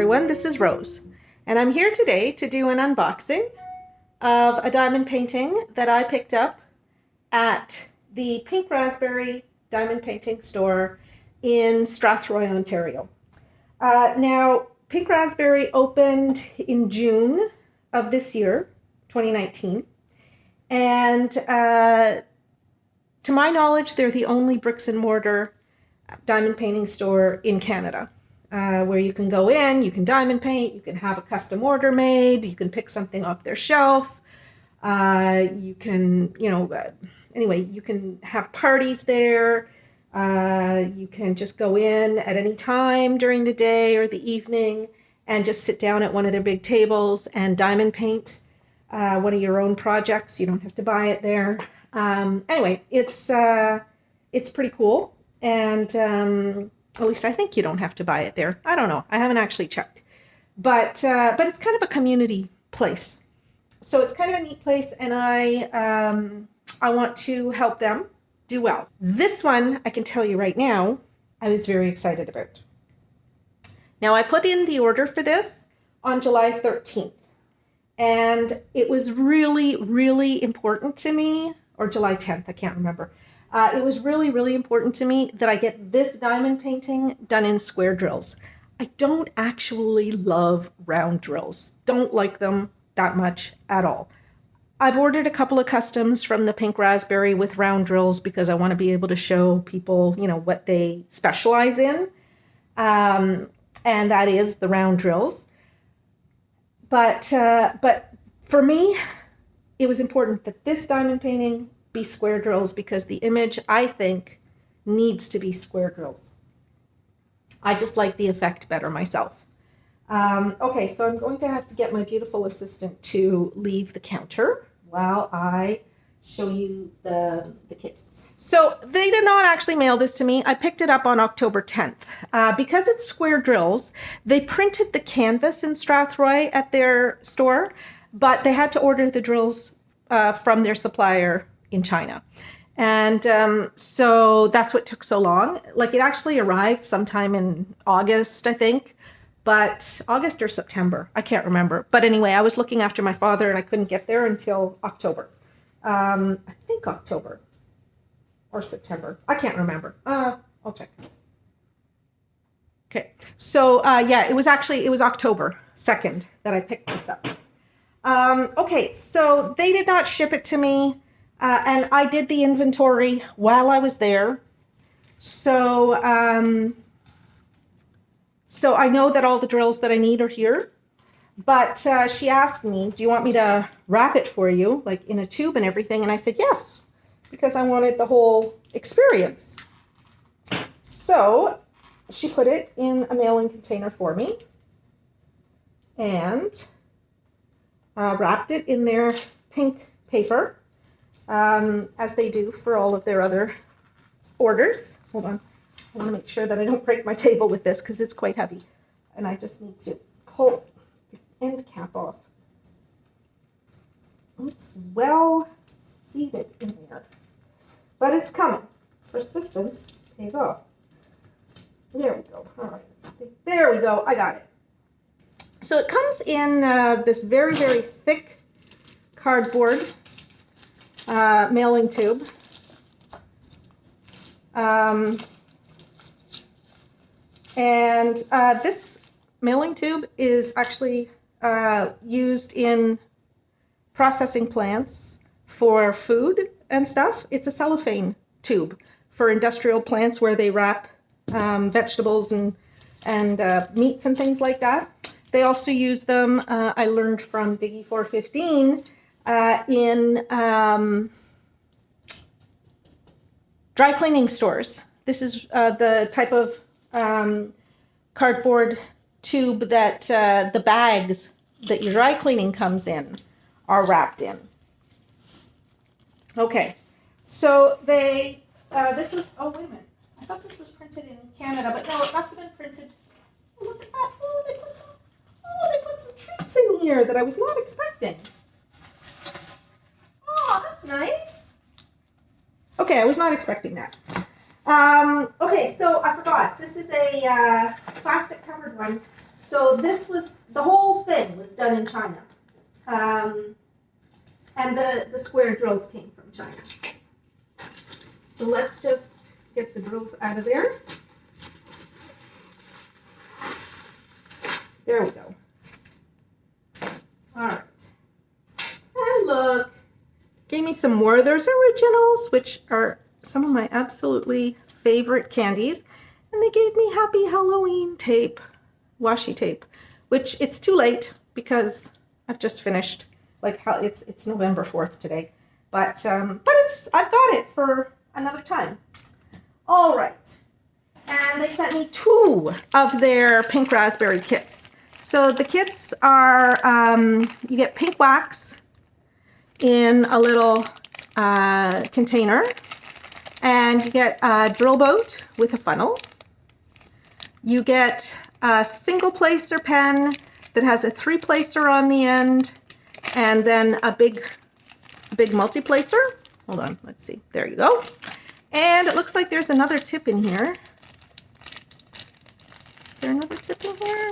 everyone, this is Rose, and I'm here today to do an unboxing of a diamond painting that I picked up at the Pink Razzberry diamond painting store in Strathroy, Ontario. Now, Pink Razzberry opened in June of this year, 2019, and to my knowledge, they're the only bricks and mortar diamond painting store in Canada. Where you can go in, you can diamond paint, you can have a custom order made, you can pick something off their shelf, you can, anyway, you can have parties there, you can just go in at any time during the day or the evening and just sit down at one of their big tables and diamond paint one of your own projects. You don't have to buy it there. Anyway, it's pretty cool, and at least I think you don't have to buy it there. I don't know. I haven't actually checked. But it's kind of a community place. So it's kind of a neat place, and I want to help them do well. This one, I can tell you right now, I was very excited about. Now, I put in the order for this on July 13th, and it was really, really important to me, or July 10th, I can't remember. It was really, really important to me that I get this diamond painting done in square drills. I don't actually love round drills. Don't like them that much at all. I've ordered a couple of customs from the Pink Razzberry with round drills because I want to be able to show people, what they specialize in. And that is the round drills. But for me, it was important that this diamond painting be square drills because the image, I think, needs to be square drills. I just like the effect better myself. Okay, so I'm going to have to get my beautiful assistant to leave the counter while I show you the kit. So they did not actually mail this to me. I picked it up on October 10th. Because it's square drills, they printed the canvas in Strathroy at their store, but they had to order the drills from their supplier in China. And so that's what took so long. Like, it actually arrived sometime in August, I think, but August or September, I can't remember. But anyway, I was looking after my father and I couldn't get there until October. I think October or September. I can't remember. I'll check. Okay. So yeah, it was October 2nd that I picked this up. Okay, so they did not ship it to me. And I did the inventory while I was there. So so I know that all the drills that I need are here. But she asked me, do you want me to wrap it for you, like in a tube and everything? And I said, yes, because I wanted the whole experience. So she put it in a mailing container for me and wrapped it in their pink paper. As they do for all of their other orders. Hold on. I want to make sure that I don't break my table with this because it's quite heavy. And I just need to pull the end cap off. It's well seated in there. But it's coming. Persistence pays off. There we go. All right. There we go. I got it. So it comes in this very, very thick cardboard mailing tube. And this mailing tube is actually used in processing plants for food and stuff. It's a cellophane tube for industrial plants where they wrap vegetables and meats and things like that. They also use them, I learned from Diggy 415, in dry cleaning stores. This is the type of cardboard tube that the bags that your dry cleaning comes in are wrapped in. Okay, so they, this is, oh, wait a minute. I thought this was printed in Canada, but no, it must have been printed. Oh, look at that. Oh, they put some treats in here that I was not expecting. Oh, that's nice. Okay, I was not expecting that. Okay, so I forgot. This is a plastic covered one. So this was, the whole thing was done in China. And the square drills came from China. So let's just get the drills out of there. There we go. All right. And look, gave me some more of those originals, which are some of my absolutely favorite candies. And they gave me Happy Halloween tape, washi tape, which it's too late because I've just finished. Like how it's November 4th today, but I've got it for another time. All right, and they sent me 2 of their Pink Razzberry kits. So the kits are you get pink wax in a little container, and you get a drill boat with a funnel. You get a single placer pen that has a 3-placer on the end, and then a big multi-placer. Hold on, let's see. There you go. And it looks like there's another tip in here. Is there another tip in here?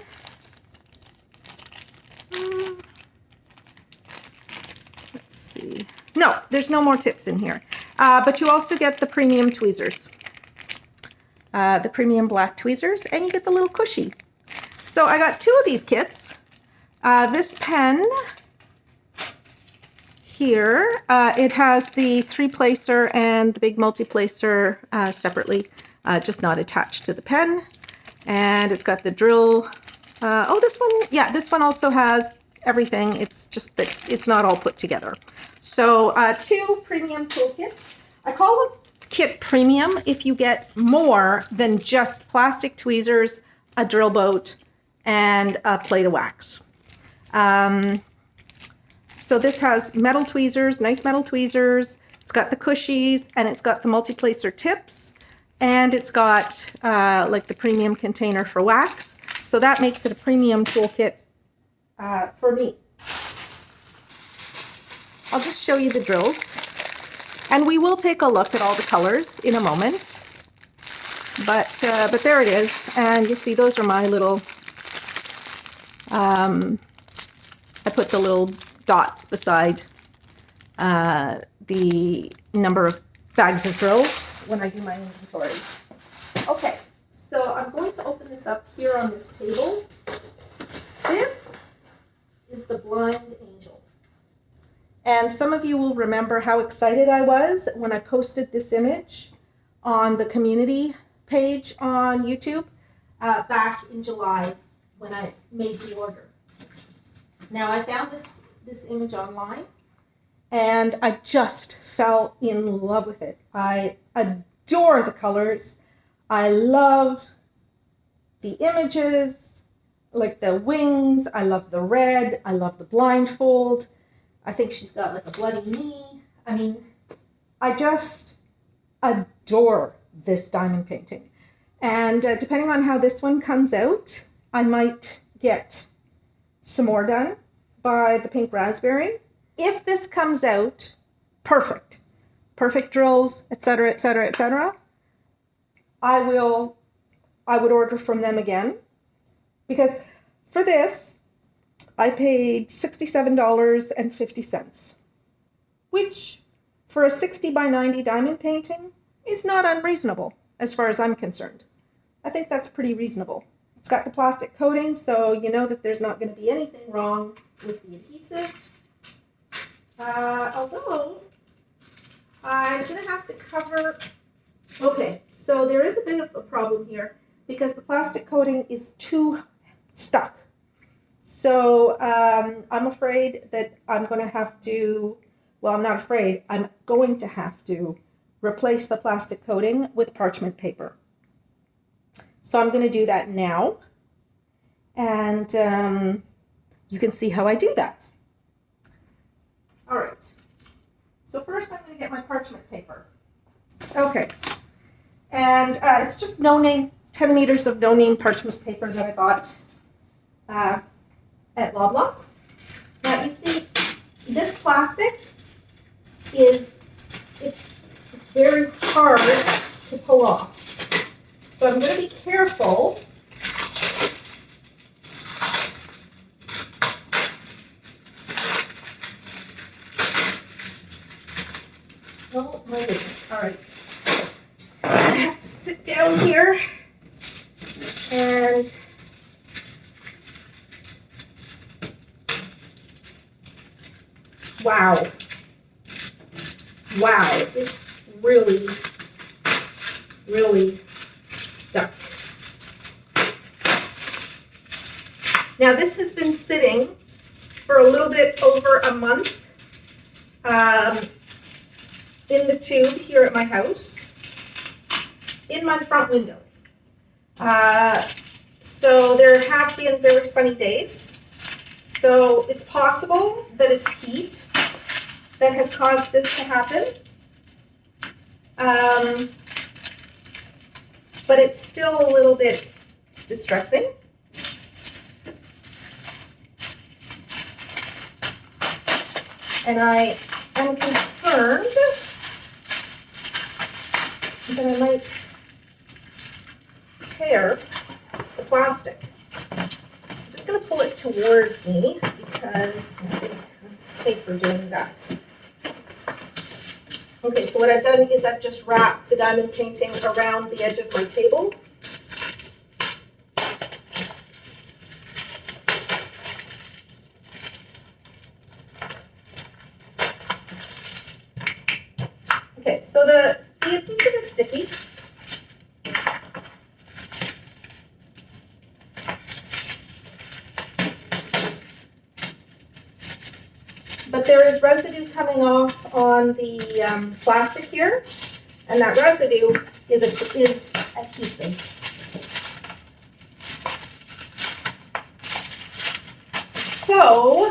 Let's see. No, there's no more tips in here. But you also get the premium tweezers. The premium black tweezers, and you get the little cushy. So I got 2 of these kits. This pen here, it has the 3-placer and the big multi-placer separately, just not attached to the pen. And it's got the drill. This one, yeah, this one also has everything. It's just that it's not all put together. So 2 premium toolkits. I call them kit premium if you get more than just plastic tweezers, a drill boat, and a plate of wax. So this has metal tweezers, nice metal tweezers. It's got the cushies, and it's got the multi-placer tips, and it's got like the premium container for wax. So that makes it a premium toolkit for me. I'll just show you the drills. And we will take a look at all the colors in a moment. But there it is. And you see those are my little, I put the little dots beside the number of bags of drills when I do my inventory. Okay, so I'm going to open this up here on this table. This is the Blind Angel. And some of you will remember how excited I was when I posted this image on the community page on YouTube back in July when I made the order. Now I found this image online, and I just fell in love with it. I adore the colors. I love the images, like the wings. I love the red. I love the blindfold. I think she's got like a bloody knee. I mean, I just adore this diamond painting. And depending on how this one comes out, I might get some more done by the Pink Razzberry. If this comes out perfect drills, etc., etc., etc., I would order from them again, because for this I paid $67.50, which for a 60 by 90 diamond painting is not unreasonable as far as I'm concerned. I think that's pretty reasonable. It's got the plastic coating, so you know that there's not going to be anything wrong with the adhesive. Although I'm going to have to cover... Okay, so there is a bit of a problem here because the plastic coating is too stuck. So I'm afraid that I'm going to have to... Well, I'm not afraid. I'm going to have to replace the plastic coating with parchment paper. So I'm going to do that now. And you can see how I do that. All right. So first I'm going to get my parchment paper. Okay. And it's just no-name, 10 meters of no-name parchment paper that I bought at Loblaws. Now you see, this plastic it's very hard to pull off. So I'm going to be careful Oh my goodness. All right. I have to sit down here and wow. Wow, it's really, really stuck. Now this has been sitting for a little bit over a month in the tube here at my house, in my front window. So there have been very sunny days. So it's possible that it's heat that has caused this to happen. But it's still a little bit distressing. And I am concerned that I might tear the plastic. I'm just going to pull it towards me because I think it's safer doing that. Okay, so what I've done is I've just wrapped the diamond painting around the edge of my table. Okay, so the adhesive is sticky. But there is residue coming off on the plastic here, and that residue is adhesive. So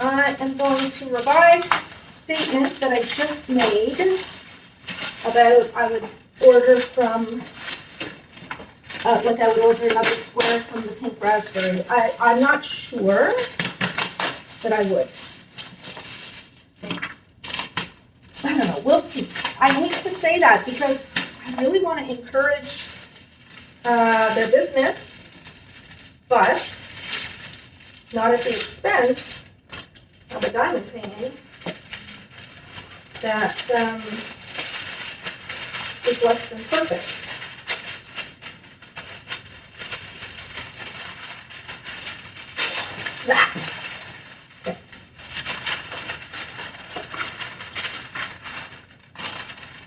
I am going to revise the statement that I just made about I would order from, like I would order another square from the Pink Razzberry. I'm not sure that I would. I don't know, we'll see. I hate to say that because I really want to encourage their business, but not at the expense of a diamond painting that is less than perfect.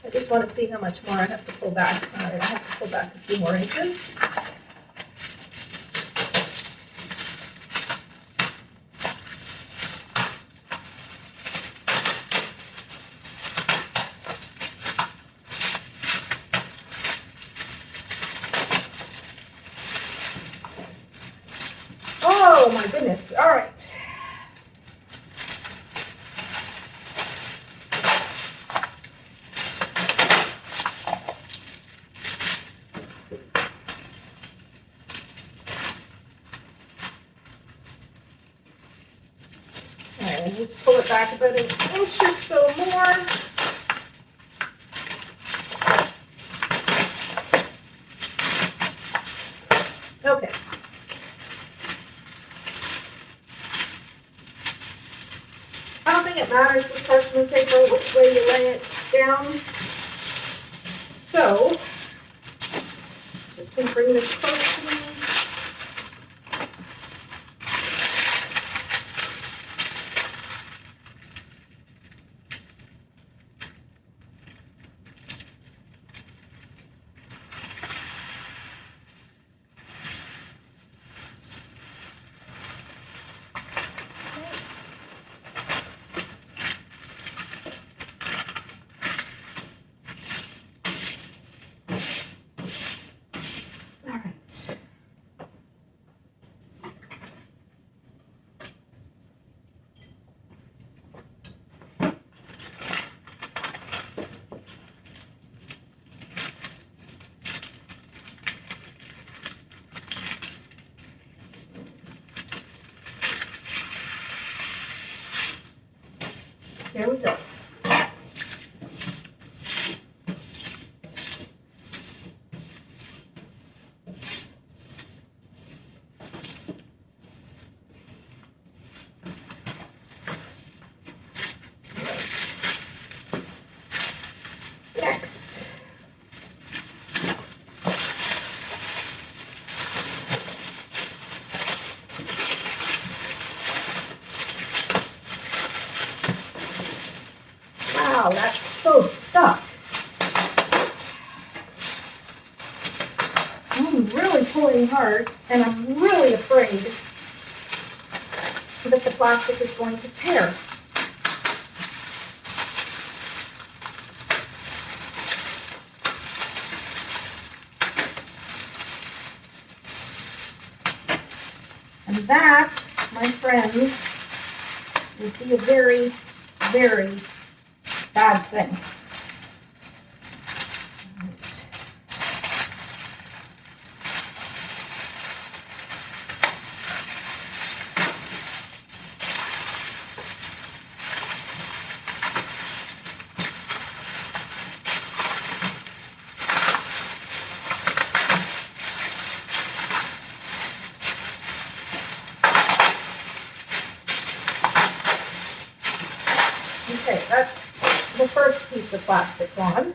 I just want to see how much more I have to pull back. All right, I have to pull back a few more inches. Oh my goodness, all right. I need to pull it back about an inch or so more. Okay. I don't think it matters with parchment paper which way you lay it down. So, just going to bring this close to me. There we go. hard, and I'm really afraid that the plastic is going to tear. And that, my friends, would be a very, very bad thing. Okay, that's the first piece of plastic gone.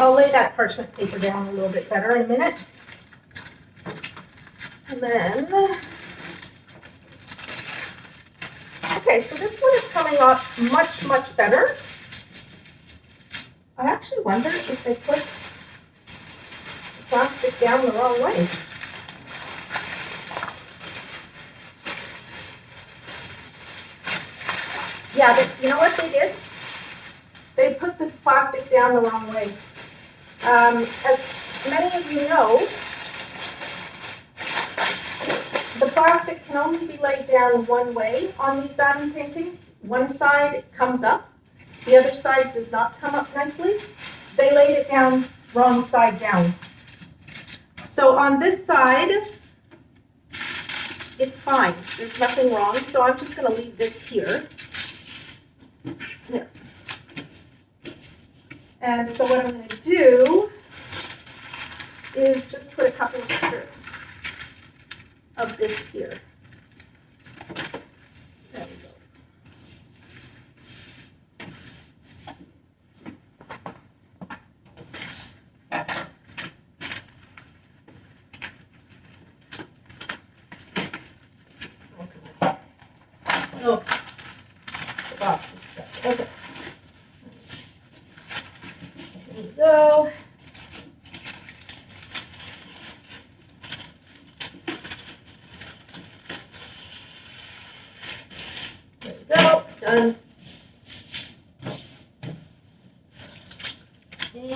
I'll lay that parchment paper down a little bit better in a minute. And then, okay, so this one is coming off much, much better. I actually wonder if they put the plastic down the wrong way. Yeah, but you know what they did? They put the plastic down the wrong way. As many of you know, the plastic can only be laid down one way on these diamond paintings. One side comes up, the other side does not come up nicely. They laid it down wrong side down. So on this side, it's fine. There's nothing wrong. So I'm just going to leave this here. There. And so what I'm going to do is just put a couple of strips of this here. There we go. Oh, the box is stuck. Okay. There we go. There we go. Done. And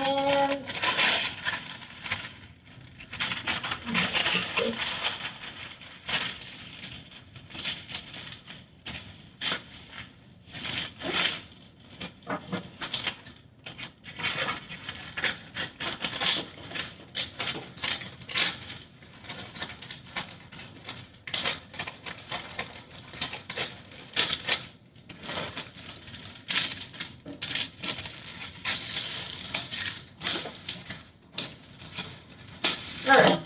all right.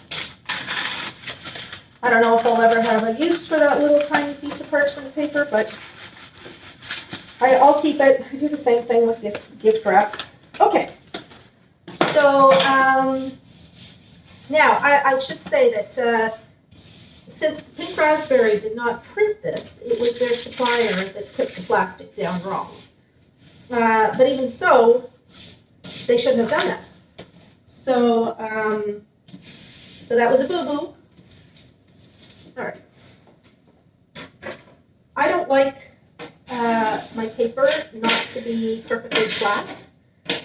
I don't know if I'll ever have a use for that little tiny piece of parchment paper, but I'll keep it. I do the same thing with this gift wrap. Okay, so now I should say that since Pink Razzberry did not print this, it was their supplier that put the plastic down wrong. But even so, they shouldn't have done that. So, so that was a boo-boo. All right. I don't like my paper not to be perfectly flat,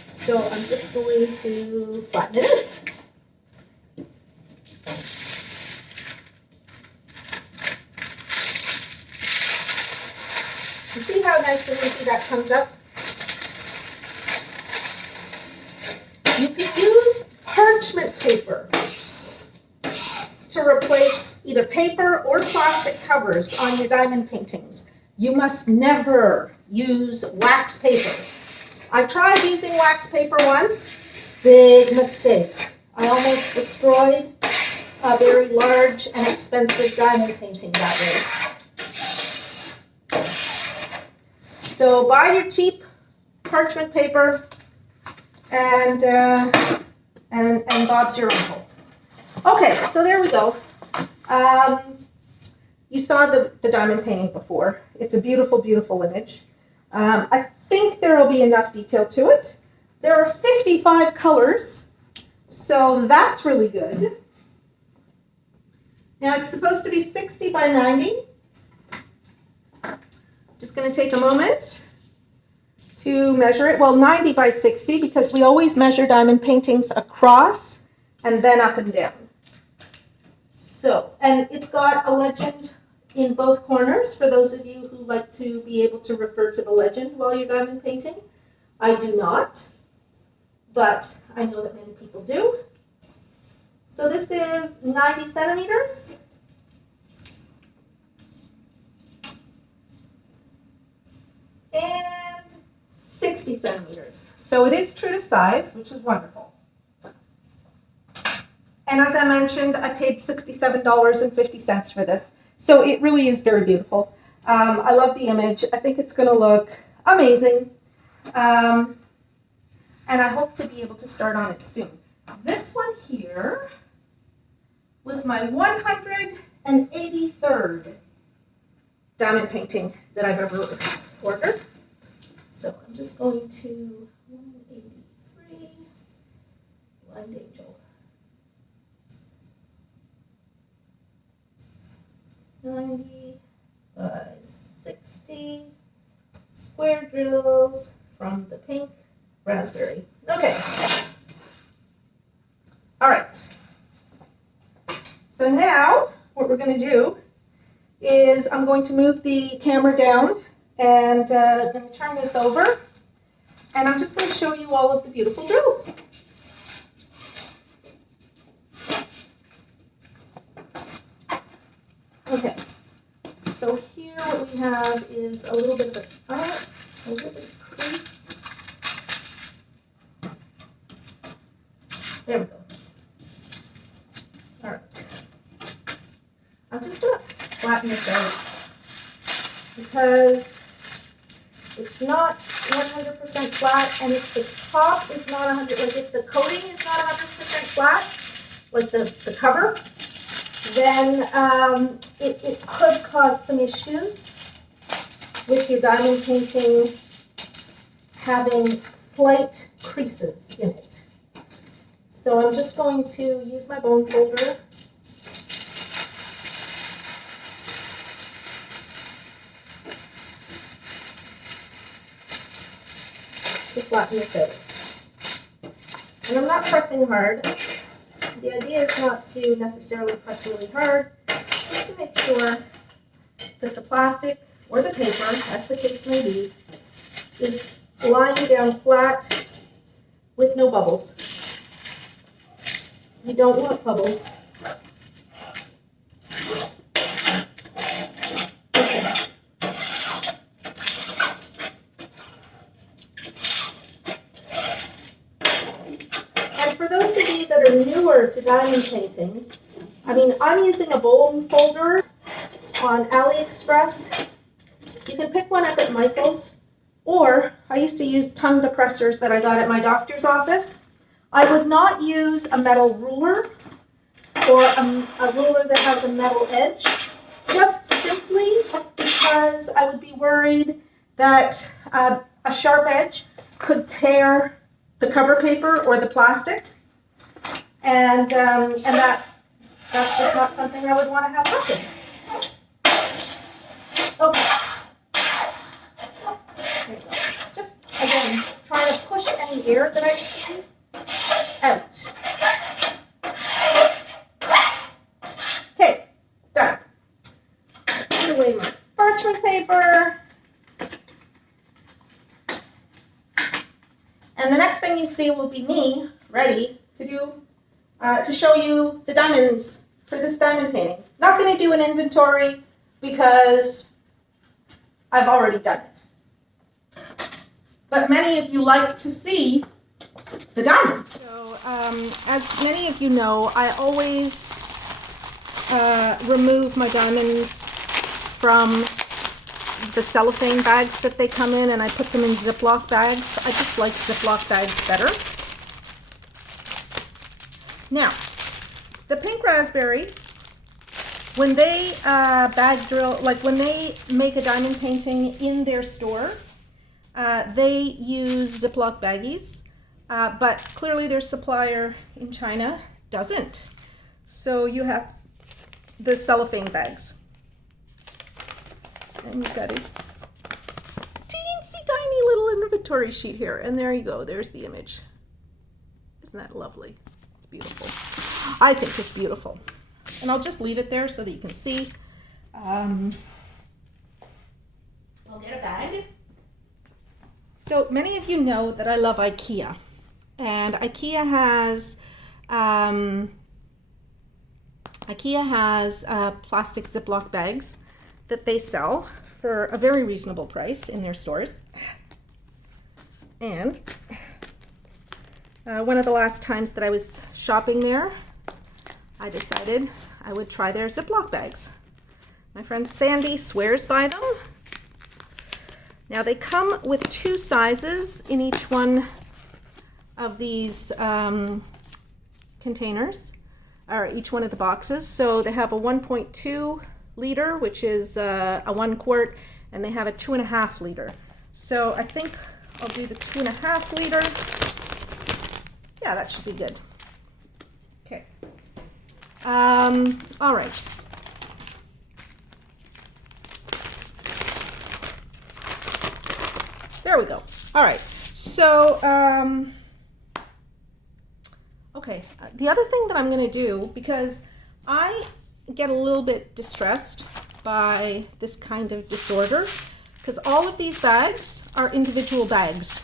so I'm just going to flatten it out. You see how nice and easy that comes up? You can use parchment paper to replace either paper or plastic covers on your diamond paintings. You must never use wax paper. I tried using wax paper once. Big mistake. I almost destroyed a very large and expensive diamond painting that way. So buy your cheap parchment paper and Bob's your uncle. Okay, so there we go. You saw the diamond painting before. It's a beautiful, beautiful image. I think there will be enough detail to it. There are 55 colors, So that's really good. Now it's supposed to be 60 by 90. Just going to take a moment to measure it. Well, 90 by 60, because we always measure diamond paintings across and then up and down. So, and it's got a legend in both corners for those of you who like to be able to refer to the legend while you're diamond painting. I do not, but I know that many people do. So this is 90 centimeters. And 60 centimeters. So it is true to size, which is wonderful. And as I mentioned, I paid $67.50 for this. So it really is very beautiful. I love the image. I think it's going to look amazing. And I hope to be able to start on it soon. This one here was my 183rd diamond painting that I've ever ordered. So I'm just going to 183 Blind Angel. 90 by 60 square drills from the Pink Razzberry. Okay. All right. So now what we're going to do is I'm going to move the camera down and I'm going to turn this over, and I'm just going to show you all of the beautiful drills. Okay, so here what we have is a little bit of a little bit of crease. There we go. All right. I'm just going to flatten this out because it's not 100% flat, and if the top is not 100, like if the coating is not 100% flat, like the cover, then it could cause some issues with your diamond painting having slight creases in it. So I'm just going to use my bone folder to flatten this out. And I'm not pressing hard. The idea is not to necessarily press really hard, just to make sure that the plastic or the paper, as the case may be, is lying down flat with no bubbles. We don't want bubbles. That are newer to diamond painting, I mean, I'm using a bone folder on AliExpress. You can pick one up at Michael's, or I used to use tongue depressors that I got at my doctor's office. I would not use a metal ruler or a ruler that has a metal edge, just simply because I would be worried that a sharp edge could tear the cover paper or the plastic. And that's just not something I would want to have happen. Okay. There you go. Just, again, trying to push any air that I see out. Okay, done. Put away my parchment paper. And the next thing you see will be me ready to show you the diamonds for this diamond painting. Not going to do an inventory because I've already done it. But many of you like to see the diamonds. So as many of you know, I always remove my diamonds from the cellophane bags that they come in, and I put them in Ziploc bags. I just like Ziploc bags better. Now, the Pink Razzberry, when they bag drill, like when they make a diamond painting in their store, they use Ziploc baggies. but clearly their supplier in China doesn't. So you have the cellophane bags. And you've got a teensy tiny little inventory sheet here. And there you go. There's the image. Isn't that lovely? It's beautiful. I think it's beautiful. And I'll just leave it there so that you can see. I'll get a bag. So many of you know that I love IKEA. And IKEA has plastic Ziploc bags that they sell for a very reasonable price in their stores. And one of the last times that I was shopping there, I decided I would try their Ziploc bags. My friend Sandy swears by them. Now they come with 2 sizes in each one of these containers, or each one of the boxes. So they have a 1.2 liter, which is a 1 quart, and they have a 2.5 liter. So I think I'll do the 2.5 liter. Yeah, that should be good. Okay. All right. There we go. All right. So, okay. The other thing that I'm going to do, because I get a little bit distressed by this kind of disorder, because all of these bags are individual bags.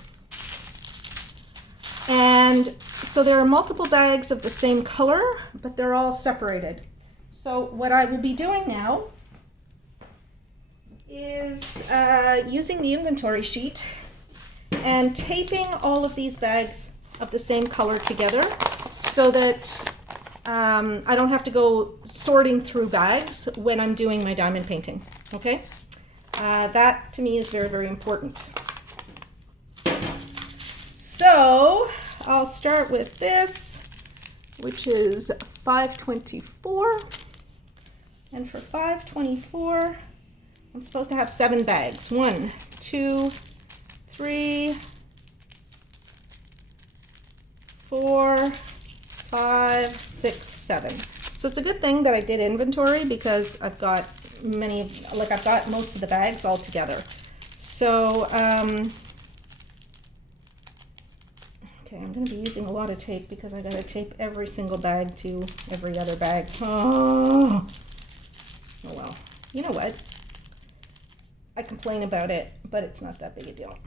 And so there are multiple bags of the same color, but they're all separated. So what I will be doing now is using the inventory sheet and taping all of these bags of the same color together so that I don't have to go sorting through bags when I'm doing my diamond painting, okay? That to me is very, very important. So I'll start with this, which is 524. And for 524, I'm supposed to have 7 bags. 1, 2, 3, 4, 5, 6, 7. So it's a good thing that I did inventory because I've got I've got most of the bags all together. So, okay, I'm going to be using a lot of tape because I got to tape every single bag to every other bag. Oh well. You know what? I complain about it, but it's not that big a deal.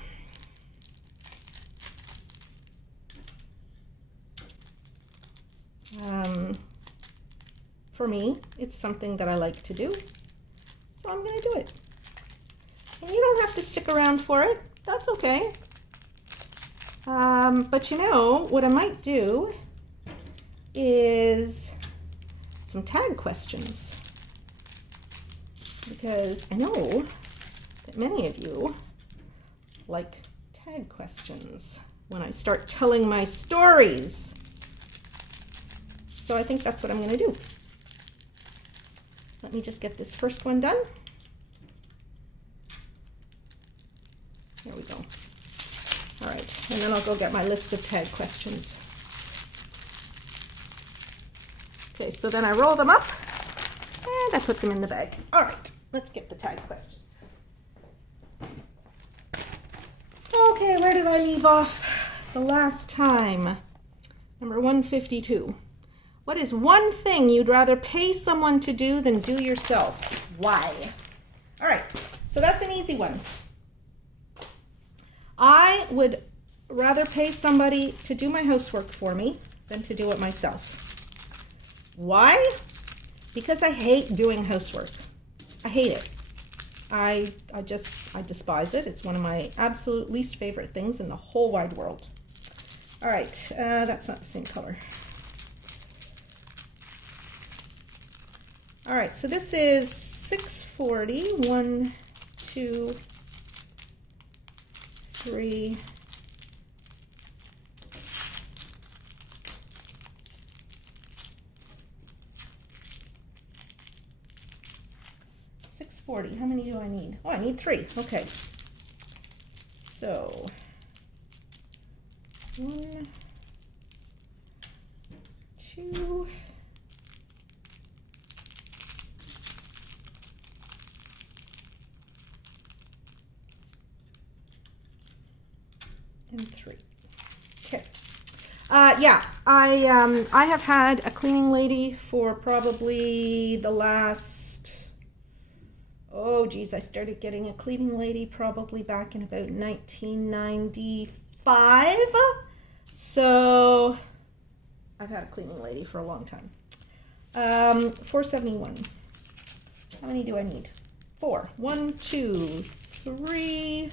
For me, it's something that I like to do, so I'm going to do it. And you don't have to stick around for it. That's okay. But you know, what I might do is some tag questions, because I know that many of you like tag questions when I start telling my stories. So I think that's what I'm going to do. Let me just get this first one done. There we go. All right, and then I'll go get my list of tag questions. Okay, so then I roll them up and I put them in the bag. All right, let's get the tag questions. Okay, where did I leave off the last time? Number 152. What is one thing you'd rather pay someone to do than do yourself? Why? All right, so that's an easy one. I would rather pay somebody to do my housework for me than to do it myself. Why? Because I hate doing housework. I hate it. I despise it. It's one of my absolute least favorite things in the whole wide world. All right, that's not the same color. All right, so this is 640. 1, 2, 3, 640. How many do I need? Oh, I need 3. Okay. So 1, 2, and 3. Okay. Yeah, I have had a cleaning lady for probably the last, oh geez, I started getting a cleaning lady probably back in about 1995. So I've had a cleaning lady for a long time. 471. How many do I need? 4. 1, 2, 3.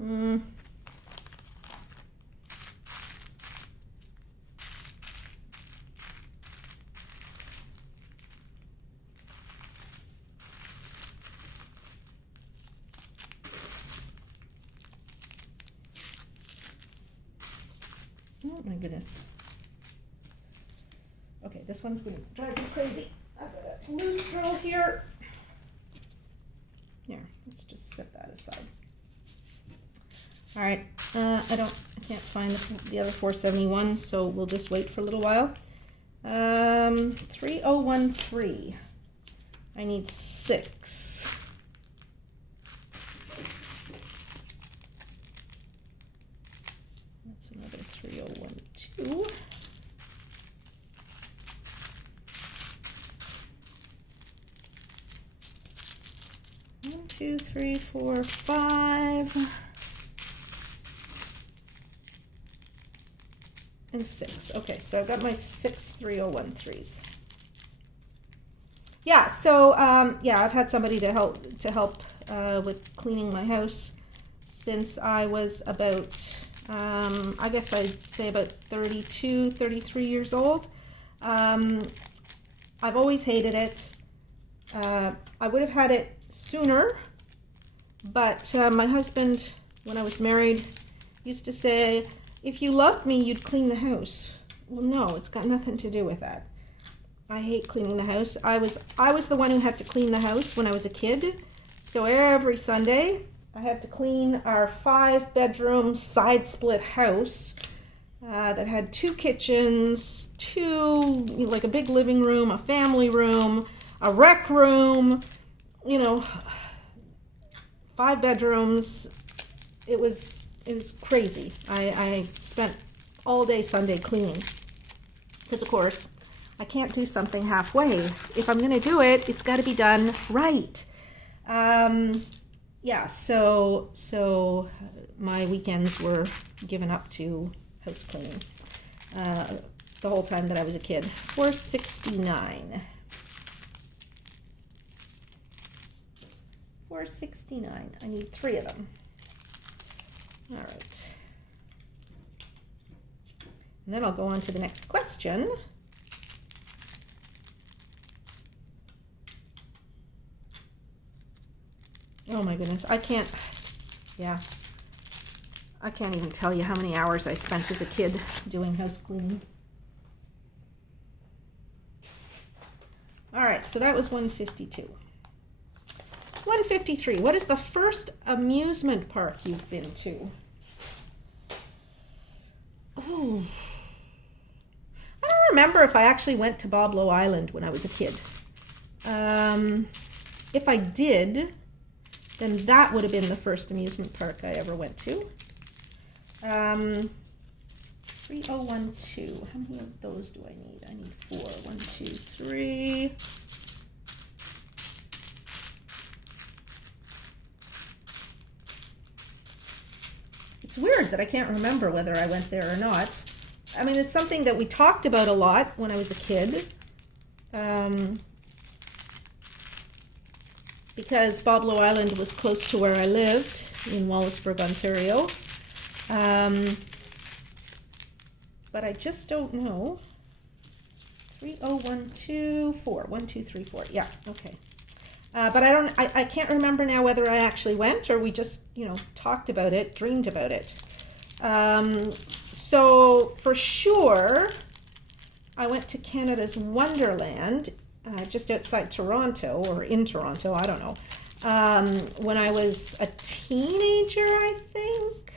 Oh my goodness. Okay, this one's going to drive me crazy. I've got a loose screw here. Here, let's just set that aside. All right, I can't find the other 471, so we'll just wait for a little while. 3013. I need 6. That's another 3012. 1, 2, 3, 4, 5. And 6. Okay, so I've got my 6 3013s. Yeah, so yeah, I've had somebody to help with cleaning my house since I was about I guess I'd say about 32, 33 years old. I've always hated it. I would have had it sooner, but my husband, when I was married, used to say, if you loved me, you'd clean the house. Well, no, it's got nothing to do with that. I hate cleaning the house. I was the one who had to clean the house when I was a kid. So every Sunday, I had to clean our 5-bedroom side split house that had 2 kitchens, like a big living room, a family room, a rec room, 5 bedrooms. It was crazy. I spent all day Sunday cleaning because, of course, I can't do something halfway. If I'm going to do it, it's got to be done right. Yeah, so my weekends were given up to house cleaning the whole time that I was a kid. 469. 469. I need 3 of them. All right. And then I'll go on to the next question. Oh my goodness, I can't even tell you how many hours I spent as a kid doing house cleaning. All right, so that was 152. 153, what is the first amusement park you've been to? Oh, I don't remember if I actually went to Boblo Island when I was a kid. If I did, then that would have been the first amusement park I ever went to. 3012, how many of those do I need? I need 4. 1, 2, 3. It's weird that I can't remember whether I went there or not. I mean, it's something that we talked about a lot when I was a kid. Because Boblo Island was close to where I lived in Wallaceburg, Ontario. But I just don't know. 30124. 1, 2, 3, 4. Yeah, okay. But I can't remember now whether I actually went or we just, talked about it, dreamed about it. So for sure, I went to Canada's Wonderland, just outside Toronto or in Toronto, I don't know. when I was a teenager, I think.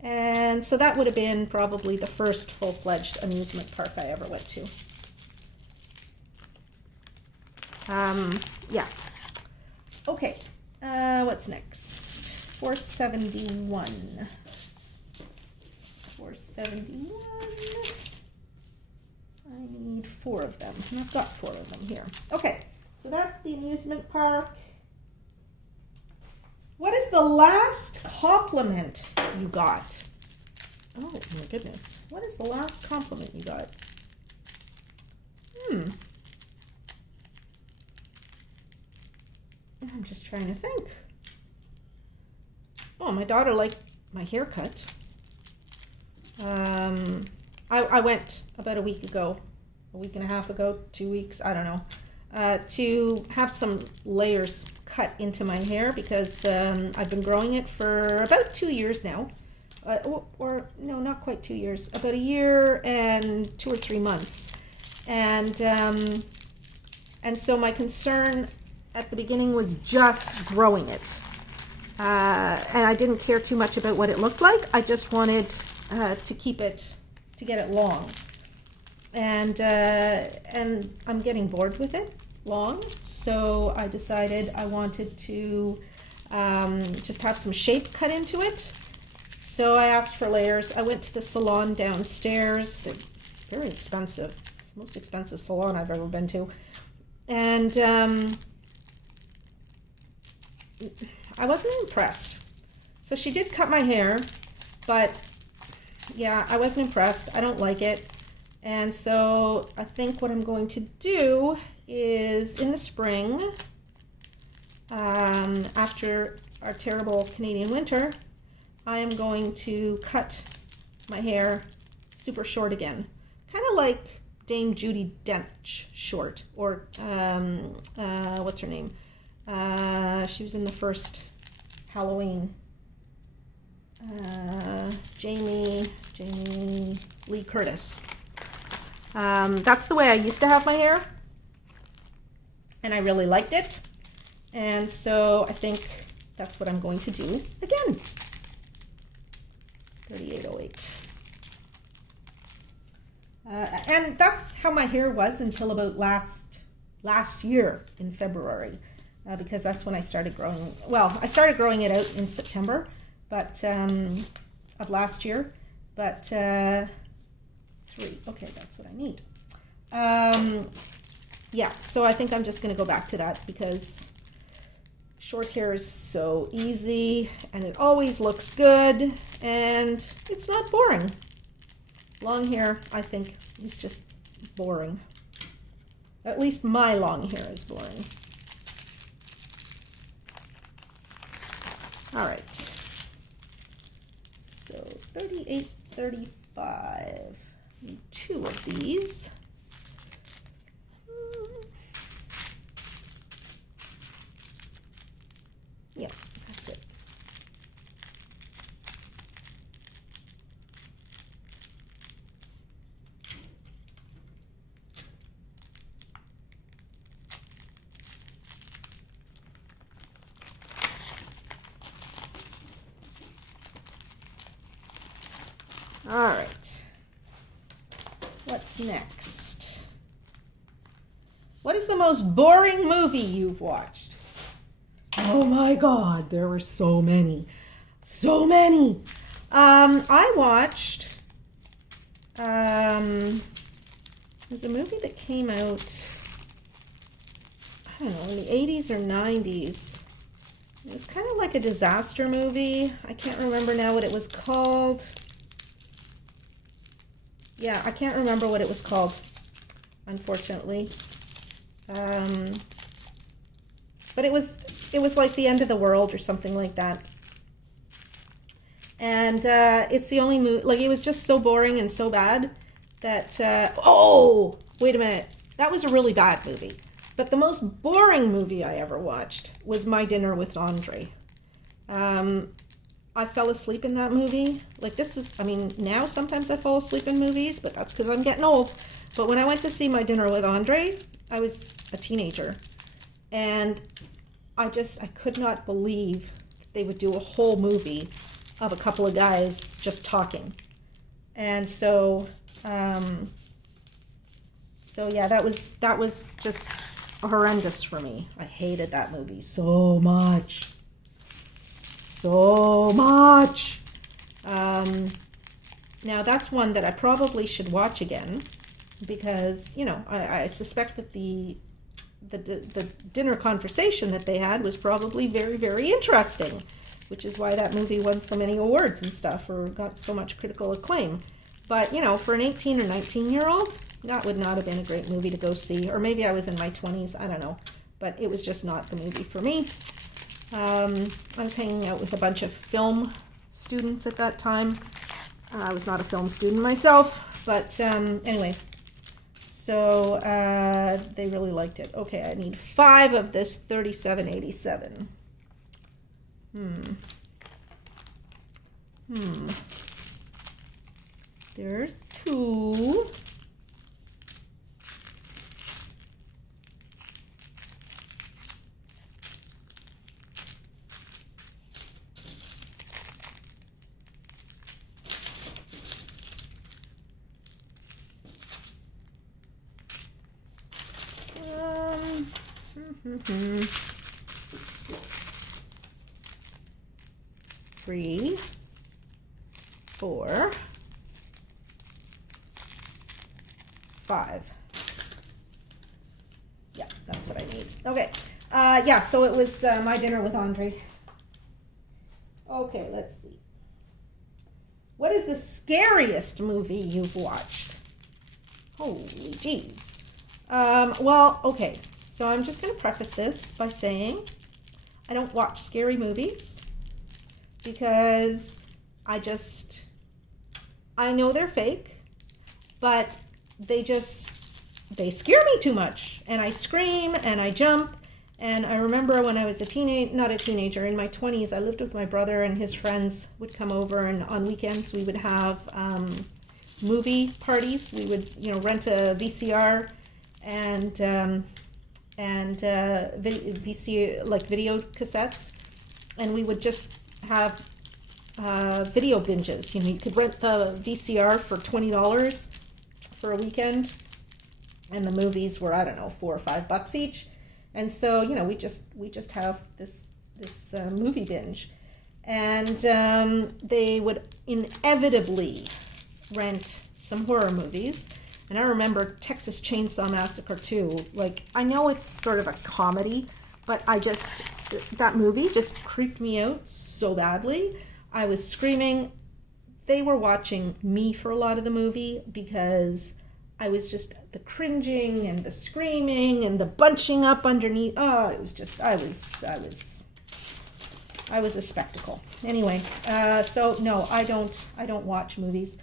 And so that would have been probably the first full-fledged amusement park I ever went to. Yeah. Okay, what's next? 471. 471. I need 4 of them, and I've got 4 of them here. Okay, so that's the amusement park. What is the last compliment you got? Oh my goodness. What is the last compliment you got? I'm just trying to think. Oh, my daughter liked my haircut. I went about a week and a half ago, 2 weeks, I don't know, to have some layers cut into my hair because I've been growing it for about 2 years now. Or no, not quite 2 years, about a year and 2 or 3 months. And so my concern at the beginning was just growing it. And I didn't care too much about what it looked like. I just wanted to keep it, to get it long. And I'm getting bored with it long. So I decided I wanted to just have some shape cut into it. So I asked for layers. I went to the salon downstairs. They're very expensive. It's the most expensive salon I've ever been to. And I wasn't impressed. So she did cut my hair, but yeah, I wasn't impressed. I don't like it. And so I think what I'm going to do is in the spring, after our terrible Canadian winter, I am going to cut my hair super short again. Kind of like Dame Judi Dench short, or what's her name? She was in the first Halloween. Jamie Lee Curtis. That's the way I used to have my hair, and I really liked it. And so I think that's what I'm going to do again. 3808. And that's how my hair was until about last year in February, because that's when I started growing. Well, I started growing it out in September, but of last year. But 3. Okay, that's what I need. Yeah, so I think I'm just going to go back to that because short hair is so easy and it always looks good and it's not boring. Long hair, I think, is just boring. At least my long hair is boring. All right. So 38, 35. Need 2 of these. Yeah, that's it. All right. What's next? What is the most boring movie you've watched? Oh my God, there were so many. So many. I watched, there's a movie that came out, I don't know, in the 80s or 90s. It was kind of like a disaster movie. I can't remember now what it was called. Yeah, I can't remember what it was called, unfortunately. But it was like the end of the world or something like that. And it's the only movie, like it was just so boring and so bad that, oh, wait a minute. That was a really bad movie. But the most boring movie I ever watched was My Dinner with Andre. I fell asleep in that movie. Like this was, I mean, now sometimes I fall asleep in movies, but that's because I'm getting old. But when I went to see My Dinner with Andre, I was a teenager. And I could not believe they would do a whole movie of a couple of guys just talking. And so yeah, that was just horrendous for me. I hated that movie so much. So much. Now that's one that I probably should watch again, because, you know, I suspect that the dinner conversation that they had was probably very, very interesting, which is why that movie won so many awards and stuff, or got so much critical acclaim. But, you know, for an 18 or 19-year-old, that would not have been a great movie to go see. Or maybe I was in my 20s, I don't know. But it was just not the movie for me. I was hanging out with a bunch of film students at that time. I was not a film student myself, but anyway. So they really liked it. Okay, I need 5 of this 3787. There's 2. Three, 4, 5. Yeah, that's what I need. Okay. Yeah, so it was my dinner with Andre. Okay, let's see. What is the scariest movie you've watched? Holy jeez. Well, okay. So I'm just going to preface this by saying I don't watch scary movies because I know they're fake, but they scare me too much. And I scream and I jump. And I remember when I was not a teenager, in my 20s, I lived with my brother, and his friends would come over, and on weekends we would have movie parties. We would, you know, rent a VCR and video cassettes, and we would just have video binges. You know, you could rent the VCR for $20 for a weekend, and the movies were, I don't know, $4 or $5 each. And so, you know, we just have this movie binge, and they would inevitably rent some horror movies. And I remember Texas Chainsaw Massacre 2. Like, I know it's sort of a comedy, but that movie just creeped me out so badly. I was screaming. They were watching me for a lot of the movie because I was just the cringing and the screaming and the bunching up underneath. Oh, it was just, I was a spectacle. Anyway, so no, I don't watch movies,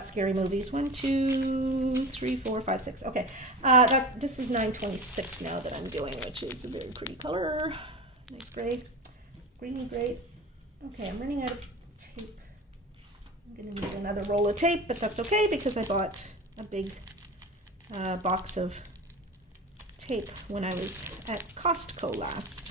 scary movies. 1, 2, 3, 4, 5, 6. Okay, this is 926 now that I'm doing, which is a very pretty color. Nice gray, greeny gray. Okay, I'm running out of tape. I'm gonna need another roll of tape, but that's okay because I bought a big box of tape when I was at Costco last.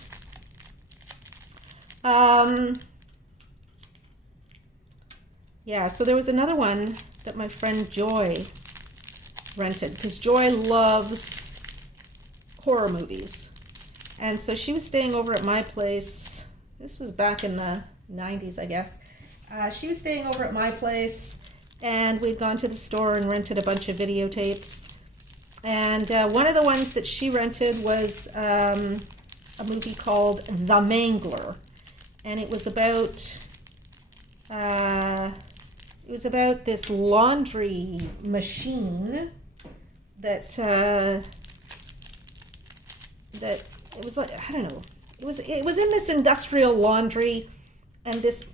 Yeah, so there was another one that my friend Joy rented, because Joy loves horror movies. And so she was staying over at my place. This was back in the 90s, I guess. She was staying over at my place, and we'd gone to the store and rented a bunch of videotapes. And one of the ones that she rented was a movie called The Mangler, and it was about this laundry machine that it was like, I don't know, it was in this industrial laundry, and this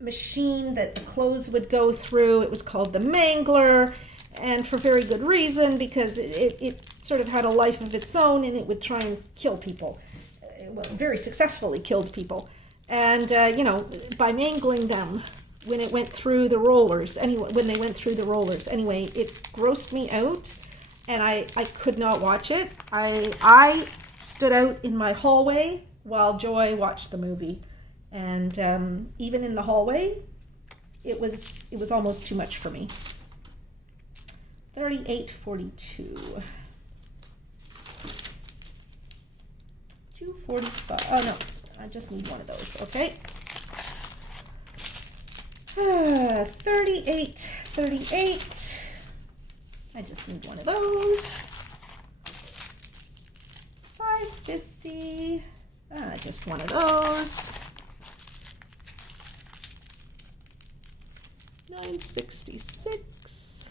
machine that the clothes would go through. It was called The Mangler. And for very good reason, because it sort of had a life of its own, and it would try and kill people. Well, very successfully killed people. And, you know, by mangling them when it went through the rollers, anyway, it grossed me out, and I could not watch it. I stood out in my hallway while Joy watched the movie. And even in the hallway, it was almost too much for me. 38.42. 245. Oh no, I just need one of those. Okay. 38.38. I just need one of those. 5.50. Just one of those. 9.66.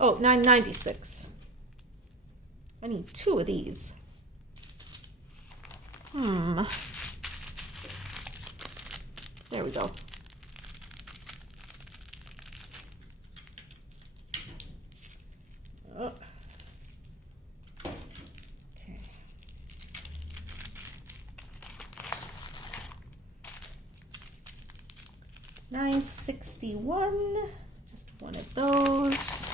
Oh, 9.96. I need two of these. There we go. Oh. Okay. 961. Just one of those.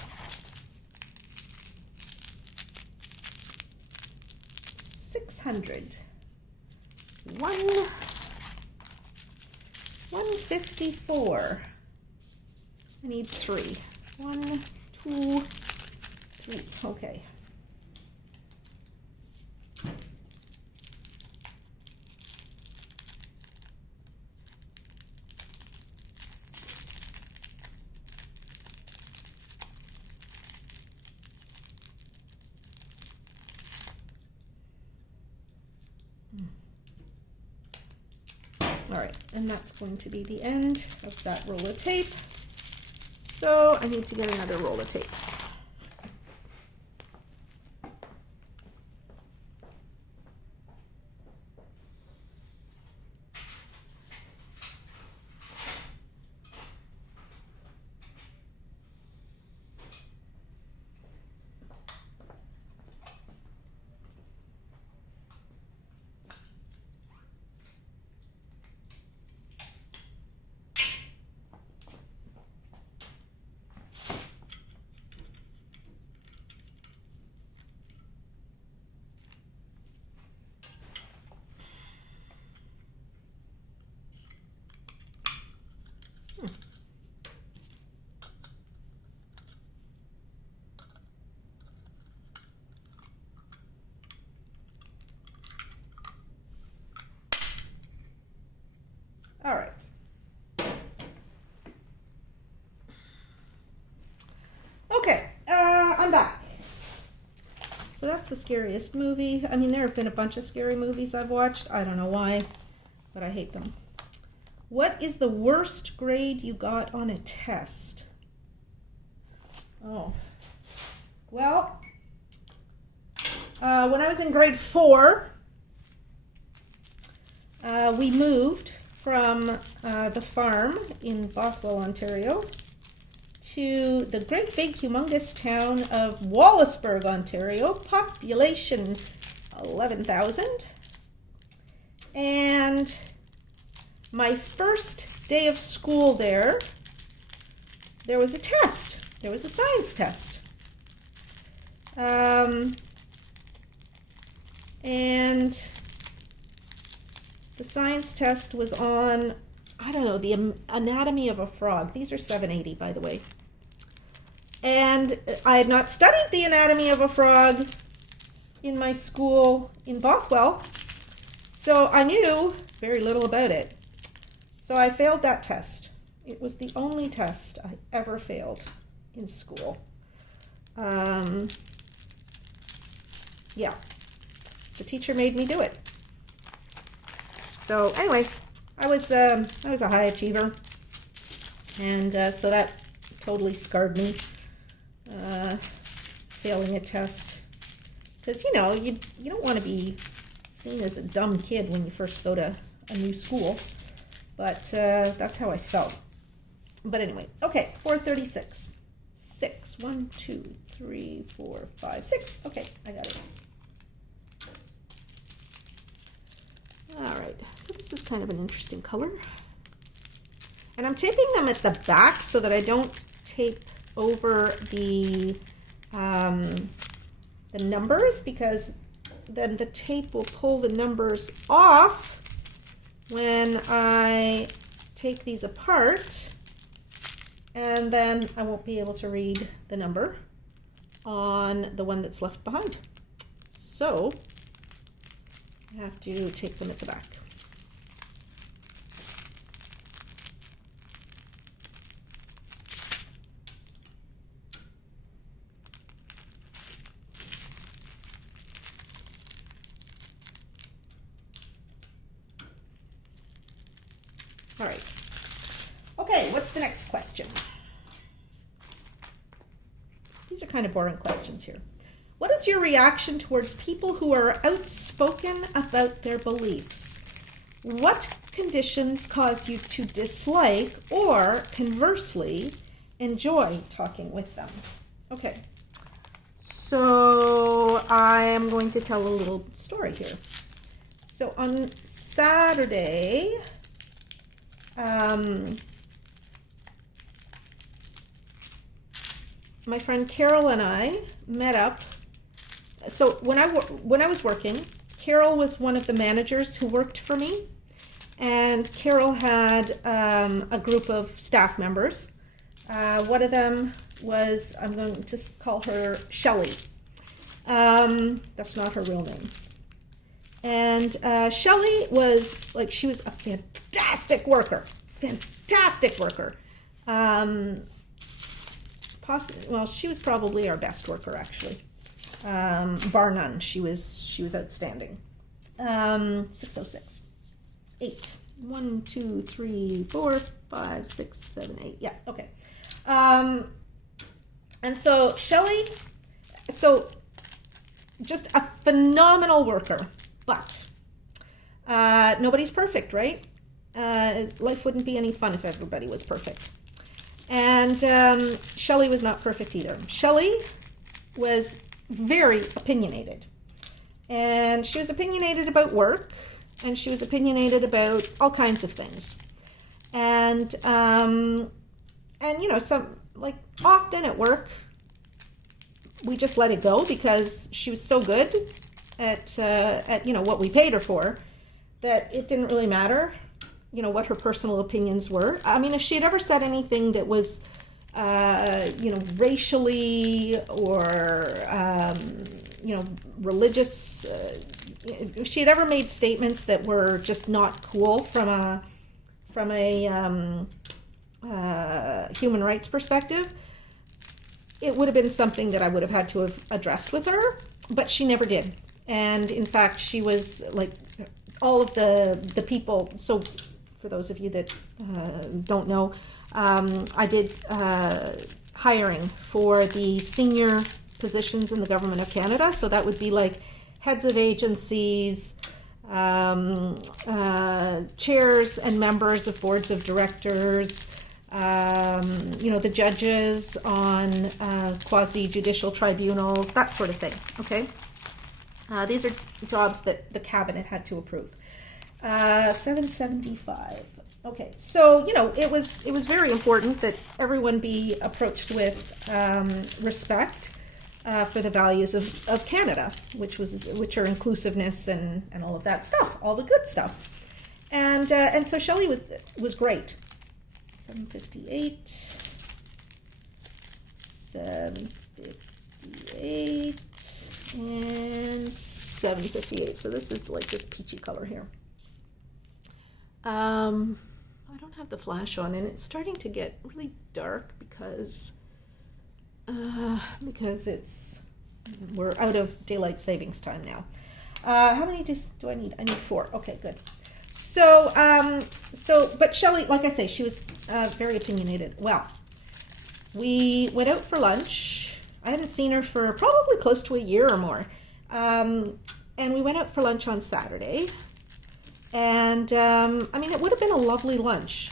600. 154. I need three. 1, 2, 3. Okay. All right, and that's going to be the end of that roll of tape. So I need to get another roll of tape. All right. Okay, I'm back. So that's the scariest movie. I mean, there have been a bunch of scary movies I've watched. I don't know why, but I hate them. What is the worst grade you got on a test? Oh, well, when I was in grade 4, we moved from the farm in Bothwell, Ontario, to the great big humongous town of Wallaceburg, Ontario, population 11,000. And my first day of school there was a test. There was a science test. And the science test was on, I don't know, the anatomy of a frog. These are 780, by the way. And I had not studied the anatomy of a frog in my school in Bothwell, so I knew very little about it. So I failed that test. It was the only test I ever failed in school. Yeah, the teacher made me do it. So anyway, I was a high achiever, and so that totally scarred me, failing a test. Because you know, you don't want to be seen as a dumb kid when you first go to a new school, but that's how I felt. But anyway, okay, 436, 6, 1, 2, 3, 4, 5, 6. Okay, I got it. All right, so this is kind of an interesting color. And I'm taping them at the back so that I don't tape over the the numbers, because then the tape will pull the numbers off when I take these apart, and then I won't be able to read the number on the one that's left behind. So I have to take them at the back. All right. Okay, what's the next question? These are kind of boring questions here. What is your reaction towards people who are outspoken about their beliefs? What conditions cause you to dislike or, conversely, enjoy talking with them? Okay, so I am going to tell a little story here. So on Saturday, my friend Carol and I met up. So when I was working, Carol was one of the managers who worked for me, and Carol had a group of staff members. One of them was, I'm going to call her Shelley. That's not her real name. And Shelley was like, she was a fantastic worker. Well, she was probably our best worker, actually. Bar none. She was outstanding. 606. 8. 1, 2, 3, 4, 5, 6, 7, 8. Yeah, okay. And so Shelley, so just a phenomenal worker, but nobody's perfect, right? Life wouldn't be any fun if everybody was perfect. And Shelley was not perfect either. Shelley was very opinionated. And she was opinionated about work, and she was opinionated about all kinds of things. And you know, some, like, often at work, we just let it go because she was so good at you know, what we paid her for, that it didn't really matter, you know, what her personal opinions were. I mean, if she had ever said anything that was, you know, racially or, you know, religious, if she had ever made statements that were just not cool from a human rights perspective, it would have been something that I would have had to have addressed with her, but she never did. And in fact, she was like, all of the people, so for those of you that don't know, I did hiring for the senior positions in the Government of Canada. So that would be like heads of agencies, chairs and members of boards of directors, you know, the judges on quasi-judicial tribunals, that sort of thing, okay? These are jobs that the cabinet had to approve. 775. Okay, so, you know, it was very important that everyone be approached with respect for the values of Canada, which are inclusiveness and all of that stuff, all the good stuff. And so Shelley was great. 758. 758. And 758. So this is like this peachy color here. I don't have the flash on, and it's starting to get really dark because we're out of daylight savings time now. How many do I need? I need 4. Okay, good. So but Shelley, like I say, she was very opinionated. Well, we went out for lunch. I hadn't seen her for probably close to a year or more. And we went out for lunch on Saturday. And, I mean, it would have been a lovely lunch,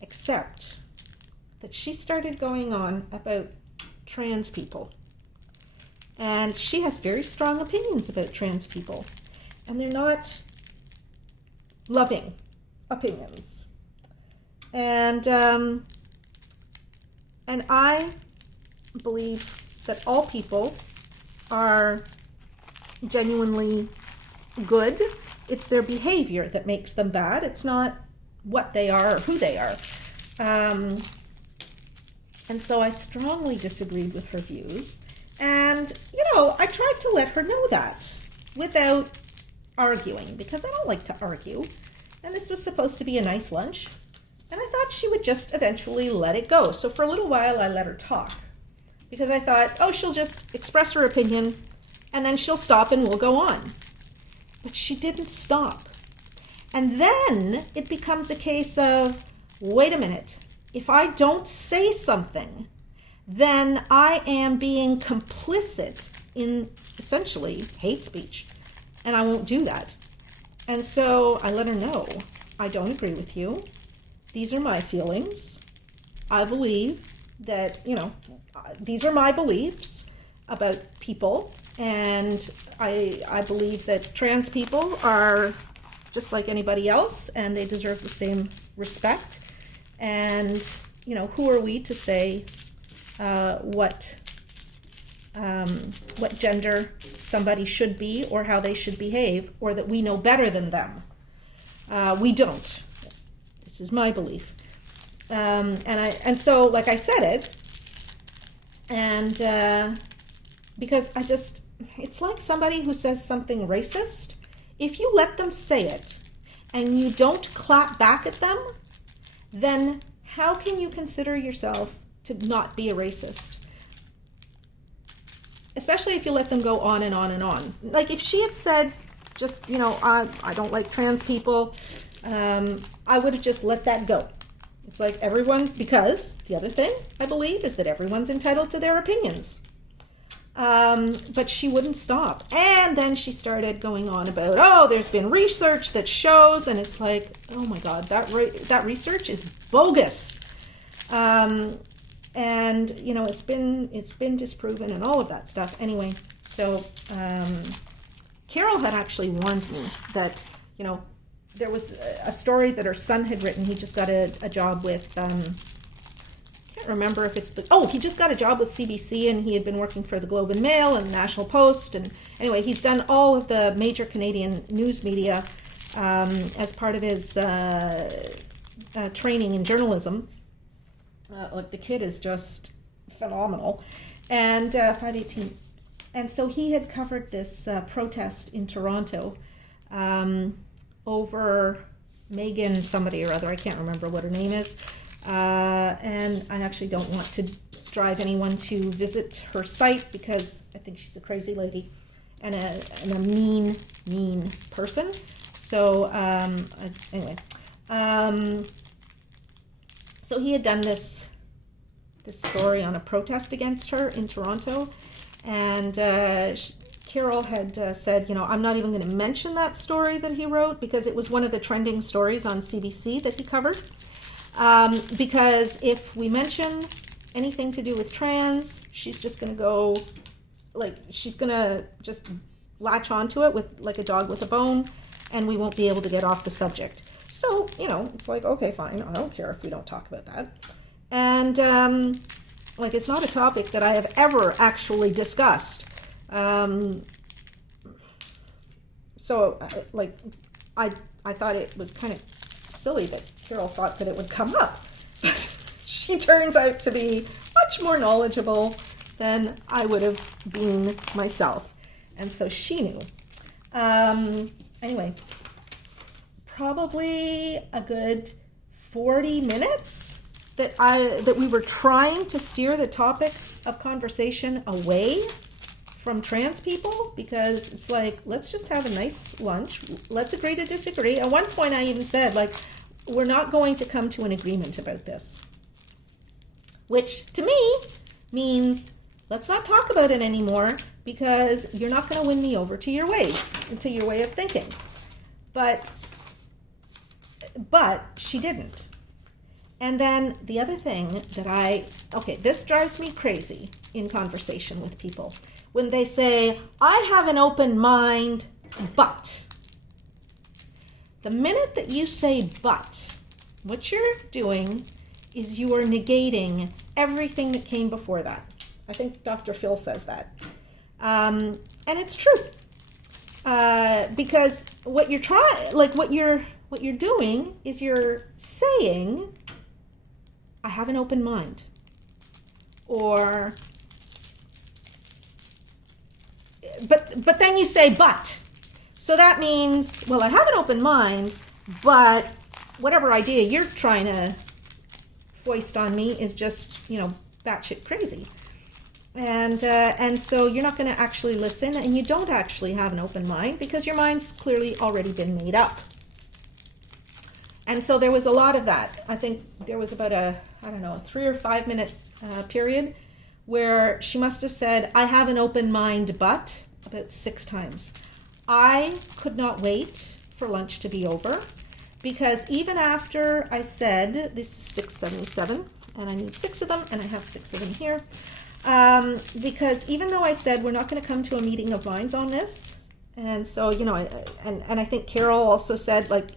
except that she started going on about trans people. And she has very strong opinions about trans people. And they're not loving opinions. And I believe that all people are genuinely good. It's their behavior that makes them bad. It's not what they are or who they are. And so I strongly disagreed with her views. And, I tried to let her know that without arguing, because I don't like to argue. And this was supposed to be a nice lunch. And I thought she would just eventually let it go. So for a little while, I let her talk. Because I thought, she'll just express her opinion, and then she'll stop and we'll go on. But she didn't stop. And then it becomes a case of, wait a minute, if I don't say something, then I am being complicit in essentially hate speech. And I won't do that. And so I let her know, I don't agree with you. These are my feelings. I believe that, these are my beliefs about people. And I believe that trans people are just like anybody else, and they deserve the same respect. And, who are we to say what gender somebody should be or how they should behave, or that we know better than them? We don't. This is my belief. And so, like, I said it, and because it's like somebody who says something racist. If you let them say it and you don't clap back at them, then how can you consider yourself to not be a racist? Especially if you let them go on and on and on. Like if she had said, just, I don't like trans people, I would have just let that go. It's like because the other thing I believe is that everyone's entitled to their opinions. But she wouldn't stop. And then she started going on about, there's been research that shows, and it's like, oh my God, that research is bogus. And, it's been disproven and all of that stuff. Anyway, so Carol had actually warned me that, there was a story that her son had written. He just got a job with, can't remember if it's he just got a job with CBC, and he had been working for the Globe and Mail and the National Post, and anyway, he's done all of the major Canadian news media as part of his training in journalism. Like the kid is just phenomenal. And 518, and so he had covered this protest in Toronto over Megan somebody or other. I can't remember what her name is. And I actually don't want to drive anyone to visit her site, because I think she's a crazy lady and a mean person. So anyway, so he had done this story on a protest against her in Toronto, and Carol had said, I'm not even going to mention that story that he wrote, because it was one of the trending stories on CBC that he covered. Because if we mention anything to do with trans, she's just going to go, she's going to just latch onto it with like a dog with a bone, and we won't be able to get off the subject. So, it's like, okay, fine, I don't care if we don't talk about that. And, it's not a topic that I have ever actually discussed. So, I thought it was kind of silly that Carol thought that it would come up. She turns out to be much more knowledgeable than I would have been myself. And so she knew. Anyway, probably a good 40 minutes that we were trying to steer the topic of conversation away from trans people, because it's like, let's just have a nice lunch. Let's agree to disagree. At one point I even said, we're not going to come to an agreement about this. Which to me means let's not talk about it anymore, because you're not going to win me over to your ways, to your way of thinking. But she didn't. And then the other thing that this drives me crazy in conversation with people. When they say, I have an open mind, but. The minute that you say but, what you're doing is you are negating everything that came before that. I think Dr. Phil says that. And it's true. Because what you're trying, like what you're doing is you're saying, I have an open mind. Or, but then you say, but. So that means, well, I have an open mind, but whatever idea you're trying to foist on me is just, batshit crazy. And so you're not going to actually listen, and you don't actually have an open mind because your mind's clearly already been made up. And so there was a lot of that. I think there was about a 3 or 5 minute period where she must have said, I have an open mind, but about 6 times. I could not wait for lunch to be over because even after I said, this is 677, and I need 6 of them, and I have 6 of them here. Because even though I said we're not going to come to a meeting of minds on this, and so, and I think Carol also said, like,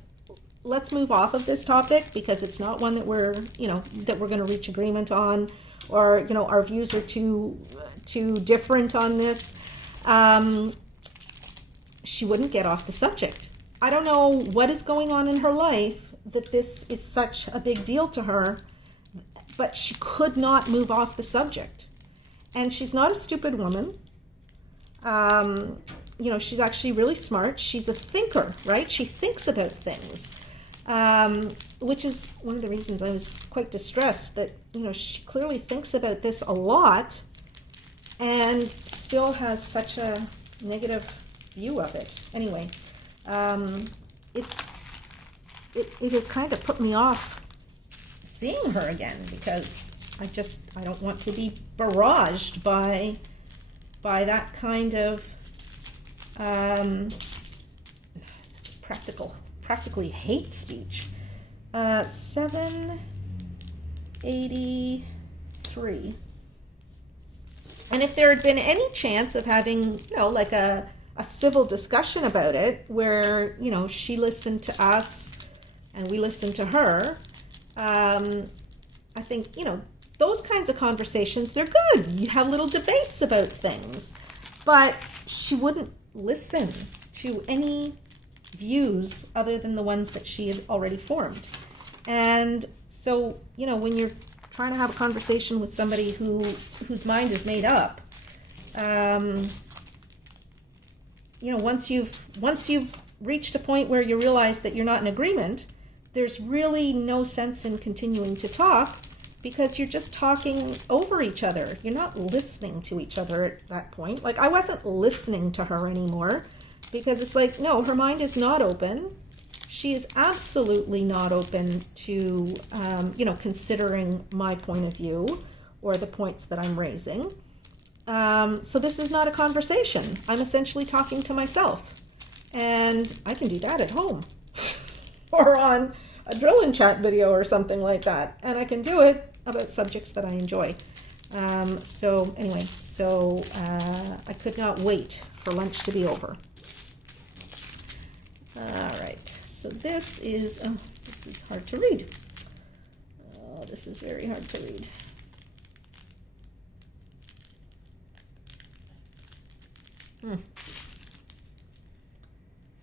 let's move off of this topic because it's not one that we're going to reach agreement on, or, our views are too different on this. She wouldn't get off the subject. I don't know what is going on in her life that this is such a big deal to her, but she could not move off the subject. And she's not a stupid woman. She's actually really smart. She's a thinker, right? She thinks about things, which is one of the reasons I was quite distressed that, she clearly thinks about this a lot and still has such a negative view of it. Anyway, it has kind of put me off seeing her again because I don't want to be barraged by that kind of practically hate speech. 783. And if there had been any chance of having, like a civil discussion about it where, she listened to us and we listened to her, I think, those kinds of conversations, they're good. You have little debates about things. But she wouldn't listen to any views other than the ones that she had already formed. And so, when you're trying to have a conversation with somebody whose mind is made up, once you've reached a point where you realize that you're not in agreement, there's really no sense in continuing to talk because you're just talking over each other. You're not listening to each other at that point. Like, I wasn't listening to her anymore because it's like, no, her mind is not open. She is absolutely not open to, considering my point of view or the points that I'm raising. So this is not a conversation. I'm essentially talking to myself. And I can do that at home or on a drill and chat video or something like that. And I can do it about subjects that I enjoy. So I could not wait for lunch to be over. All right. So this is hard to read. Oh, this is very hard to read. Hmm.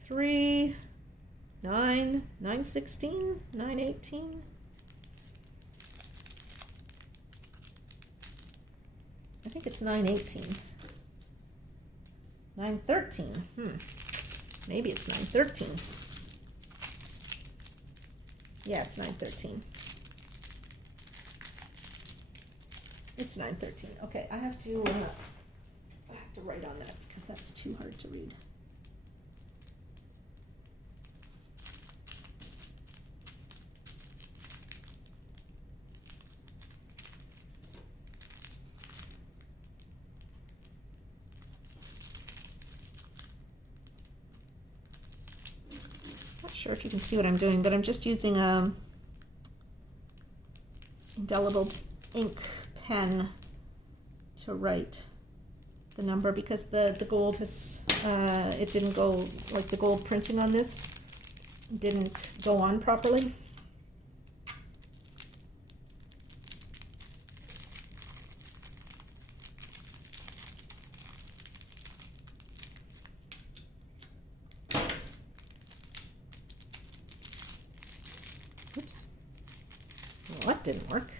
3, 9, 916, 918. I think it's 918. 913. Maybe it's 913. Yeah, it's 913. It's 913. Okay, I have to write on that because that's too hard to read. Not sure if you can see what I'm doing, but I'm just using a indelible ink pen to write the number because the gold has it didn't go, like the gold printing on this didn't go on properly. didn't work.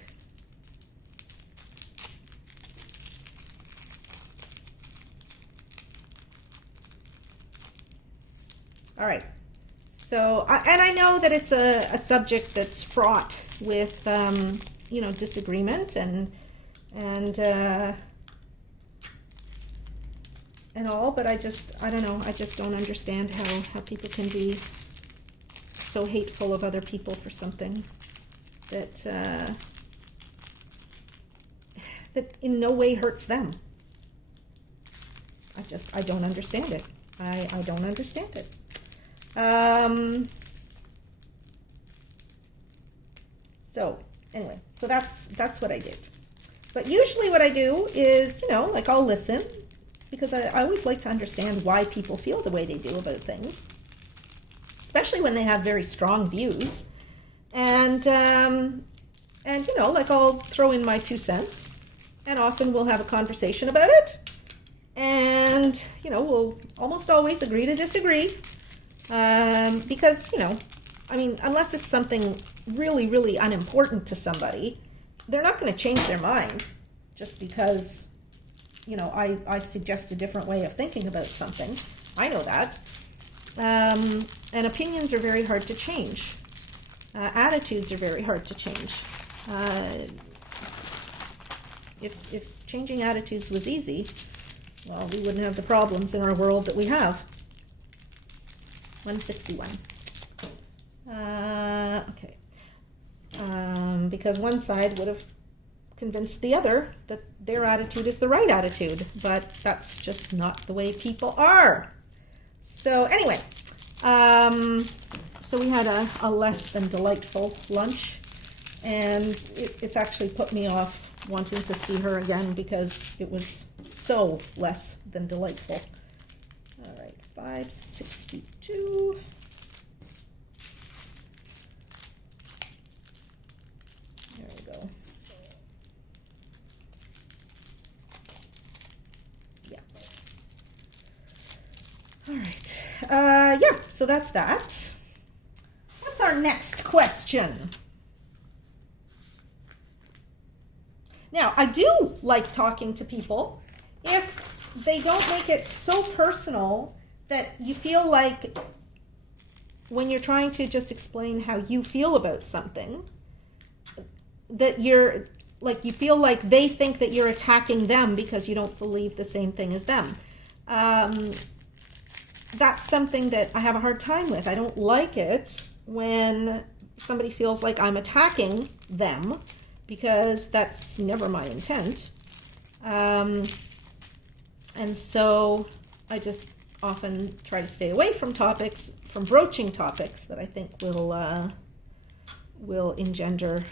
All right. So, and I know that it's a subject that's fraught with, you know, disagreement and all, but I don't know, I just don't understand how people can be so hateful of other people for something that that in no way hurts them. I don't understand it. I don't understand it. So anyway, so that's what I did. But usually what I do is, you know, like I'll listen, because I always like to understand why people feel the way they do about things, especially when they have very strong views. And you know, like I'll throw in my 2 cents, and often we'll have a conversation about it. And, you know, we'll almost always agree to disagree. Because, you know, I mean, unless it's something really, really unimportant to somebody, they're not going to change their mind just because, you know, I suggest a different way of thinking about something. I know that. And opinions are very hard to change. Attitudes are very hard to change. If changing attitudes was easy, well, we wouldn't have the problems in our world that we have. 161. Okay. Because one side would have convinced the other that their attitude is the right attitude, but that's just not the way people are. So anyway, so we had a less than delightful lunch, and it's actually put me off wanting to see her again because it was so less than delightful. All right, 562. There we go. Yeah. All right. Yeah, so that's that. What's our next question? Now, I do like talking to people if they don't make it so personal that you feel like when you're trying to just explain how you feel about something, that you feel like they think that you're attacking them because you don't believe the same thing as them. That's something that I have a hard time with. I don't like it when somebody feels like I'm attacking them, because that's never my intent. And so I just often try to stay away from broaching topics that I think will engender,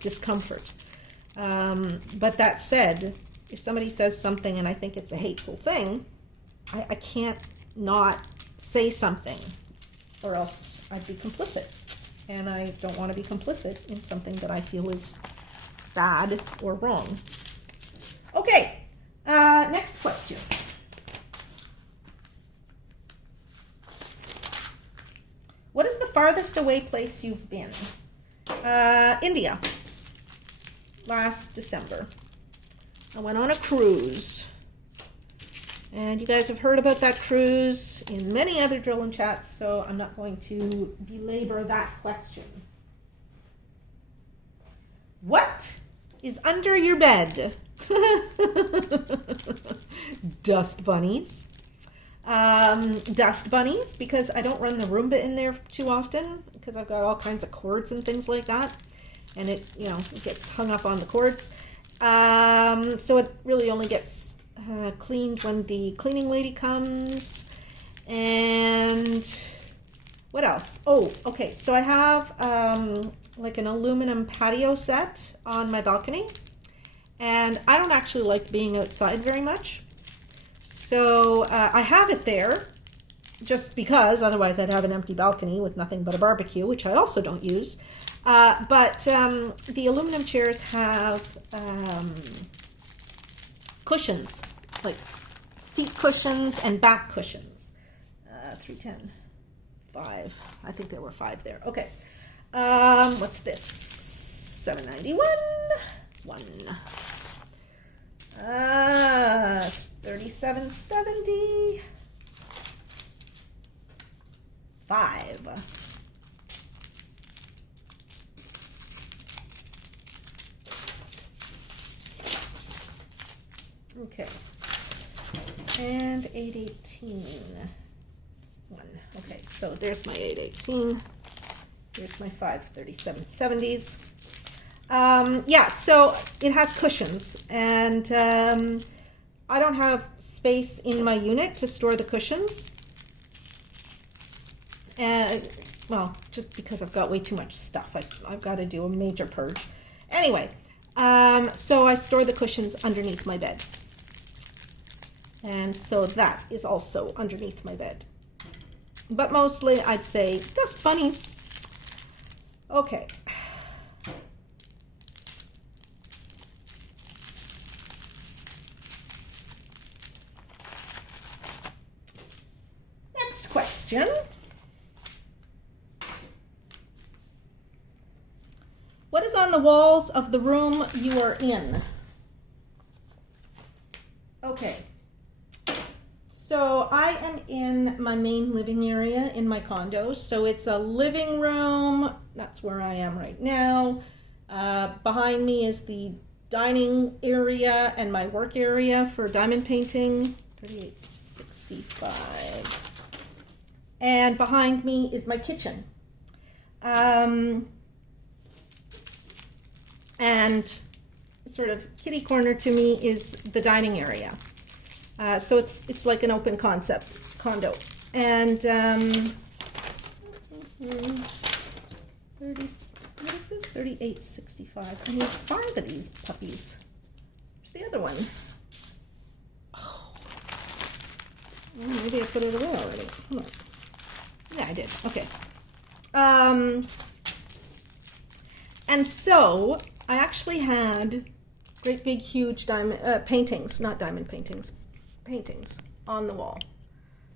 discomfort. But that said, if somebody says something and I think it's a hateful thing, I can't not say something, or else I'd be complicit. And I don't want to be complicit in something that I feel is bad or wrong. Okay, next question. What is the farthest away place you've been? India. Last December. I went on a cruise. And you guys have heard about that cruise in many other drill and chats, so I'm not going to belabor that question. What is under your bed? Dust bunnies. Dust bunnies, because I don't run the Roomba in there too often, because I've got all kinds of cords and things like that, and it gets hung up on the cords. So it really only gets cleaned when the cleaning lady comes. And what else? Oh, okay, so I have like an aluminum patio set on my balcony, and I don't actually like being outside very much, so I have it there just because otherwise I'd have an empty balcony with nothing but a barbecue, which I also don't use. But the aluminum chairs have cushions, like seat cushions and back cushions. 310, 5. I think there were 5 there. Okay. What's this? $7.91. 37.70. 5. Okay. And 8.18. 1. Okay, so there's my 8.18. Here's my 5.37.70s. Yeah, so it has cushions, and I don't have space in my unit to store the cushions. And, well, just because I've got way too much stuff. I've got to do a major purge. Anyway, so I store the cushions underneath my bed. And so that is also underneath my bed. But mostly, I'd say, dust bunnies. Okay. Next question. What is on the walls of the room you are in? Okay. So I am in my main living area in my condo. So it's a living room. That's where I am right now. Behind me is the dining area and my work area for diamond painting. 3865. And behind me is my kitchen. And sort of kitty corner to me is the dining area. So it's like an open concept condo. And 30, what is this? 3865. I need 5 of these puppies. Where's the other one? Oh, maybe I put it away already. Hold on. Yeah, I did. Okay. And so I actually had great big huge diamond paintings, not diamond paintings. Paintings on the wall.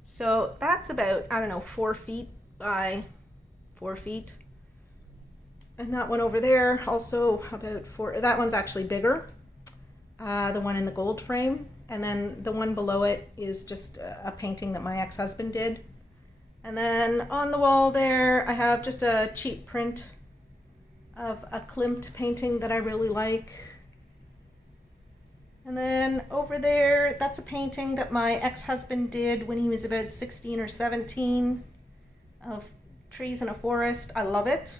So that's about, I don't know, 4 feet by 4 feet. And that one over there also about 4, that one's actually bigger. The one in the gold frame. And then the one below it is just a painting that my ex-husband did. And then on the wall there, I have just a cheap print of a Klimt painting that I really like. And then over there, that's a painting that my ex-husband did when he was about 16 or 17 of trees in a forest. I love it.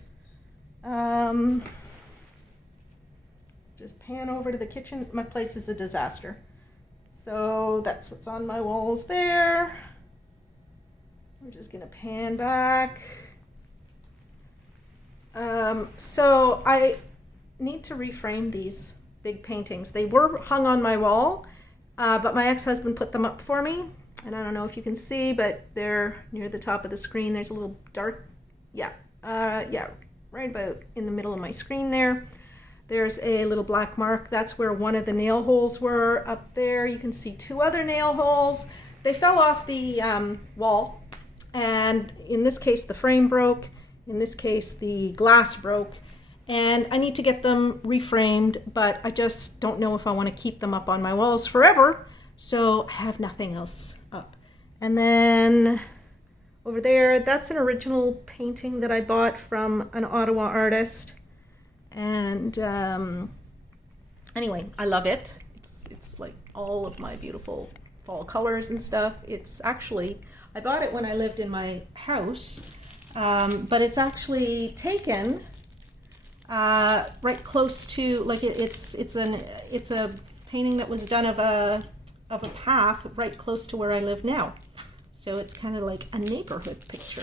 Just pan over to the kitchen. My place is a disaster. So that's what's on my walls there. I'm just gonna pan back. So I need to reframe these big paintings. They were hung on my wall, but my ex-husband put them up for me. And I don't know if you can see, but they're near the top of the screen. There's a little dark, yeah, right about in the middle of my screen there. There's a little black mark. That's where one of the nail holes were up there. You can see 2 other nail holes. They fell off the wall. And in this case, the frame broke. In this case, the glass broke. And I need to get them reframed, but I just don't know if I want to keep them up on my walls forever. So I have nothing else up. And then over there, that's an original painting that I bought from an Ottawa artist. And anyway, I love it. It's like all of my beautiful fall colors and stuff. It's actually, I bought it when I lived in my house, but it's actually taken right close to, like it's a painting that was done of a path right close to where I live now. So it's kind of like a neighborhood picture.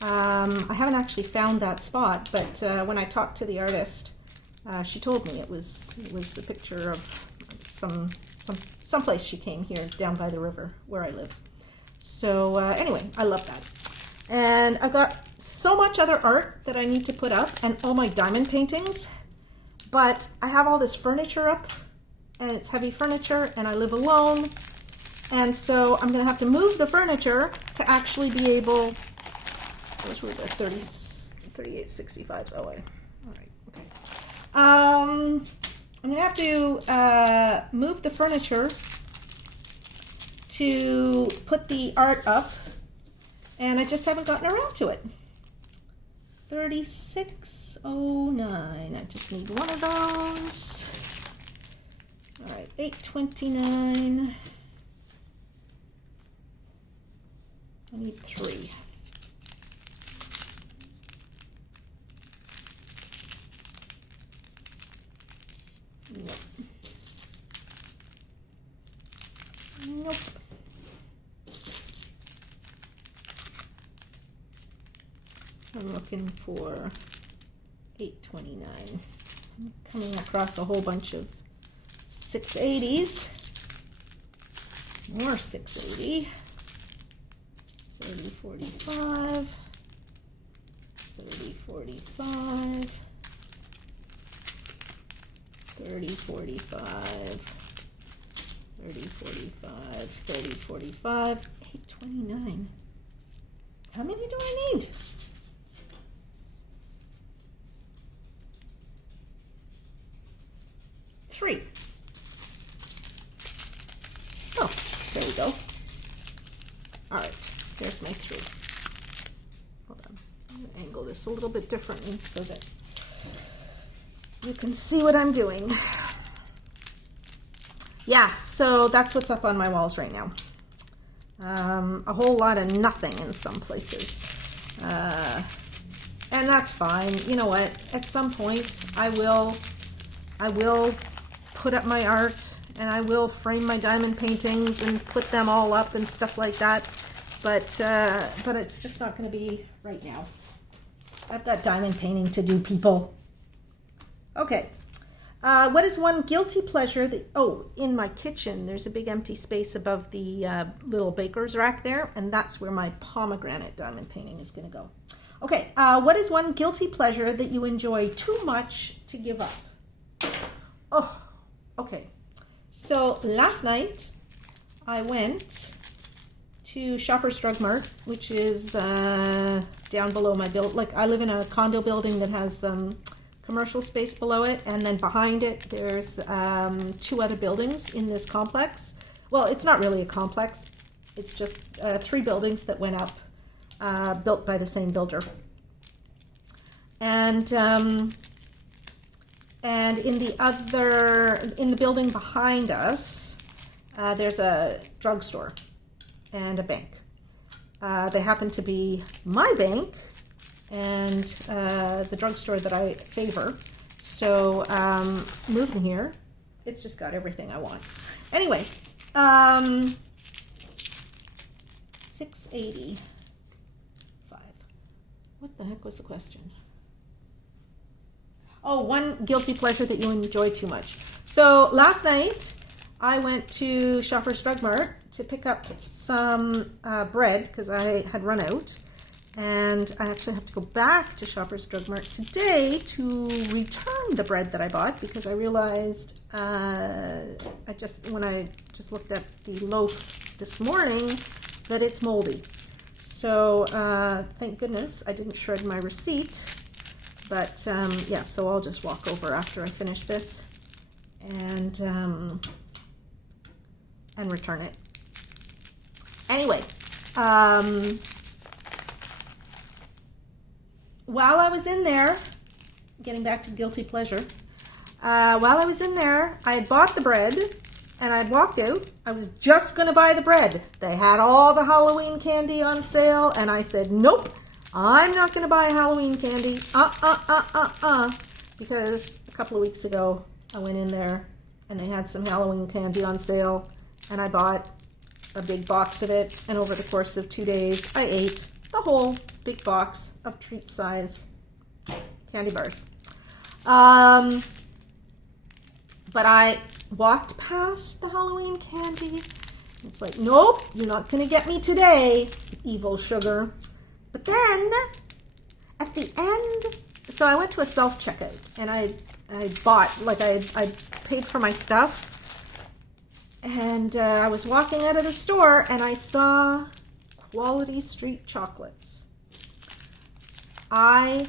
I haven't actually found that spot, but when I talked to the artist, she told me it was a picture of some place she came here down by the river where I live. So anyway, I love that. And I've got so much other art that I need to put up and all my diamond paintings, but I have all this furniture up and it's heavy furniture and I live alone. And so I'm gonna have to move the furniture to actually be able, those were the 38.65's OA. All right, okay. I'm gonna have to move the furniture to put the art up, and I just haven't gotten around to it. 36.09. I just need one of those. All right, 8.29. I need 3. Nope. Nope. I'm looking for 8.29. I'm coming across a whole bunch of 680s. More 680. 30.45. 30.45. 30.45. 30.45. 30.45. 8.29. How many do I need? Three. Oh, there we go. All right, there's my 3. Hold on, I'm gonna angle this a little bit differently so that you can see what I'm doing. Yeah, so that's what's up on my walls right now. A whole lot of nothing in some places. And that's fine. You know what? At some point, I will put up my art, and I will frame my diamond paintings and put them all up and stuff like that. But it's just not going to be right now. I've got diamond painting to do, people. Okay. What is one guilty pleasure that, oh, in my kitchen, there's a big empty space above the little baker's rack there, and that's where my pomegranate diamond painting is going to go. Okay, what is one guilty pleasure that you enjoy too much to give up? Oh, okay. So last night, I went to Shoppers Drug Mart, which is down below my build. Like, I live in a condo building that has commercial space below it, and then behind it there's 2 other buildings in this complex. Well, it's not really a complex, it's just 3 buildings that went up, built by the same builder. And in the building behind us, there's a drugstore and a bank. They happen to be my bank and the drugstore that I favor. So moving here, it's just got everything I want. Anyway, 685. What the heck was the question? Oh, one guilty pleasure that you enjoy too much. So last night I went to Shoppers Drug Mart to pick up some bread because I had run out. And I actually have to go back to Shoppers Drug Mart today to return the bread that I bought because I realized when I just looked at the loaf this morning that it's moldy. So thank goodness I didn't shred my receipt. But yeah, so I'll just walk over after I finish this and return it. Anyway, while I was in there, getting back to guilty pleasure, while I was in there, I had bought the bread and I'd walked out. I was just going to buy the bread. They had all the Halloween candy on sale, and I said, nope, I'm not going to buy Halloween candy. Because a couple of weeks ago, I went in there and they had some Halloween candy on sale, and I bought a big box of it, and over the course of 2 days, I ate the whole big box of treat size candy bars. But I walked past the Halloween candy. It's like, nope, you're not going to get me today, evil sugar. But then at the end, so I went to a self-checkout and I bought, like I paid for my stuff, and I was walking out of the store and I saw Quality Street chocolates. I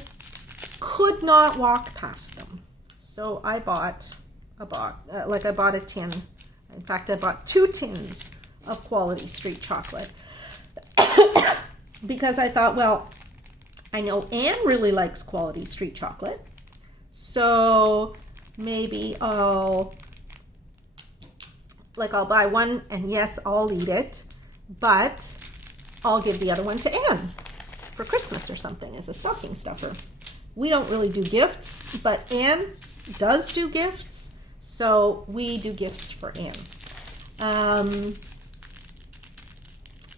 could not walk past them. So I bought a box, I bought a tin. In fact, I bought 2 tins of quality street chocolate because I thought, well, I know Anne really likes quality street chocolate, so maybe I'll buy one, and yes, I'll eat it, but I'll give the other one to Anne for Christmas or something as a stocking stuffer. We don't really do gifts, but Anne does do gifts, so we do gifts for Anne.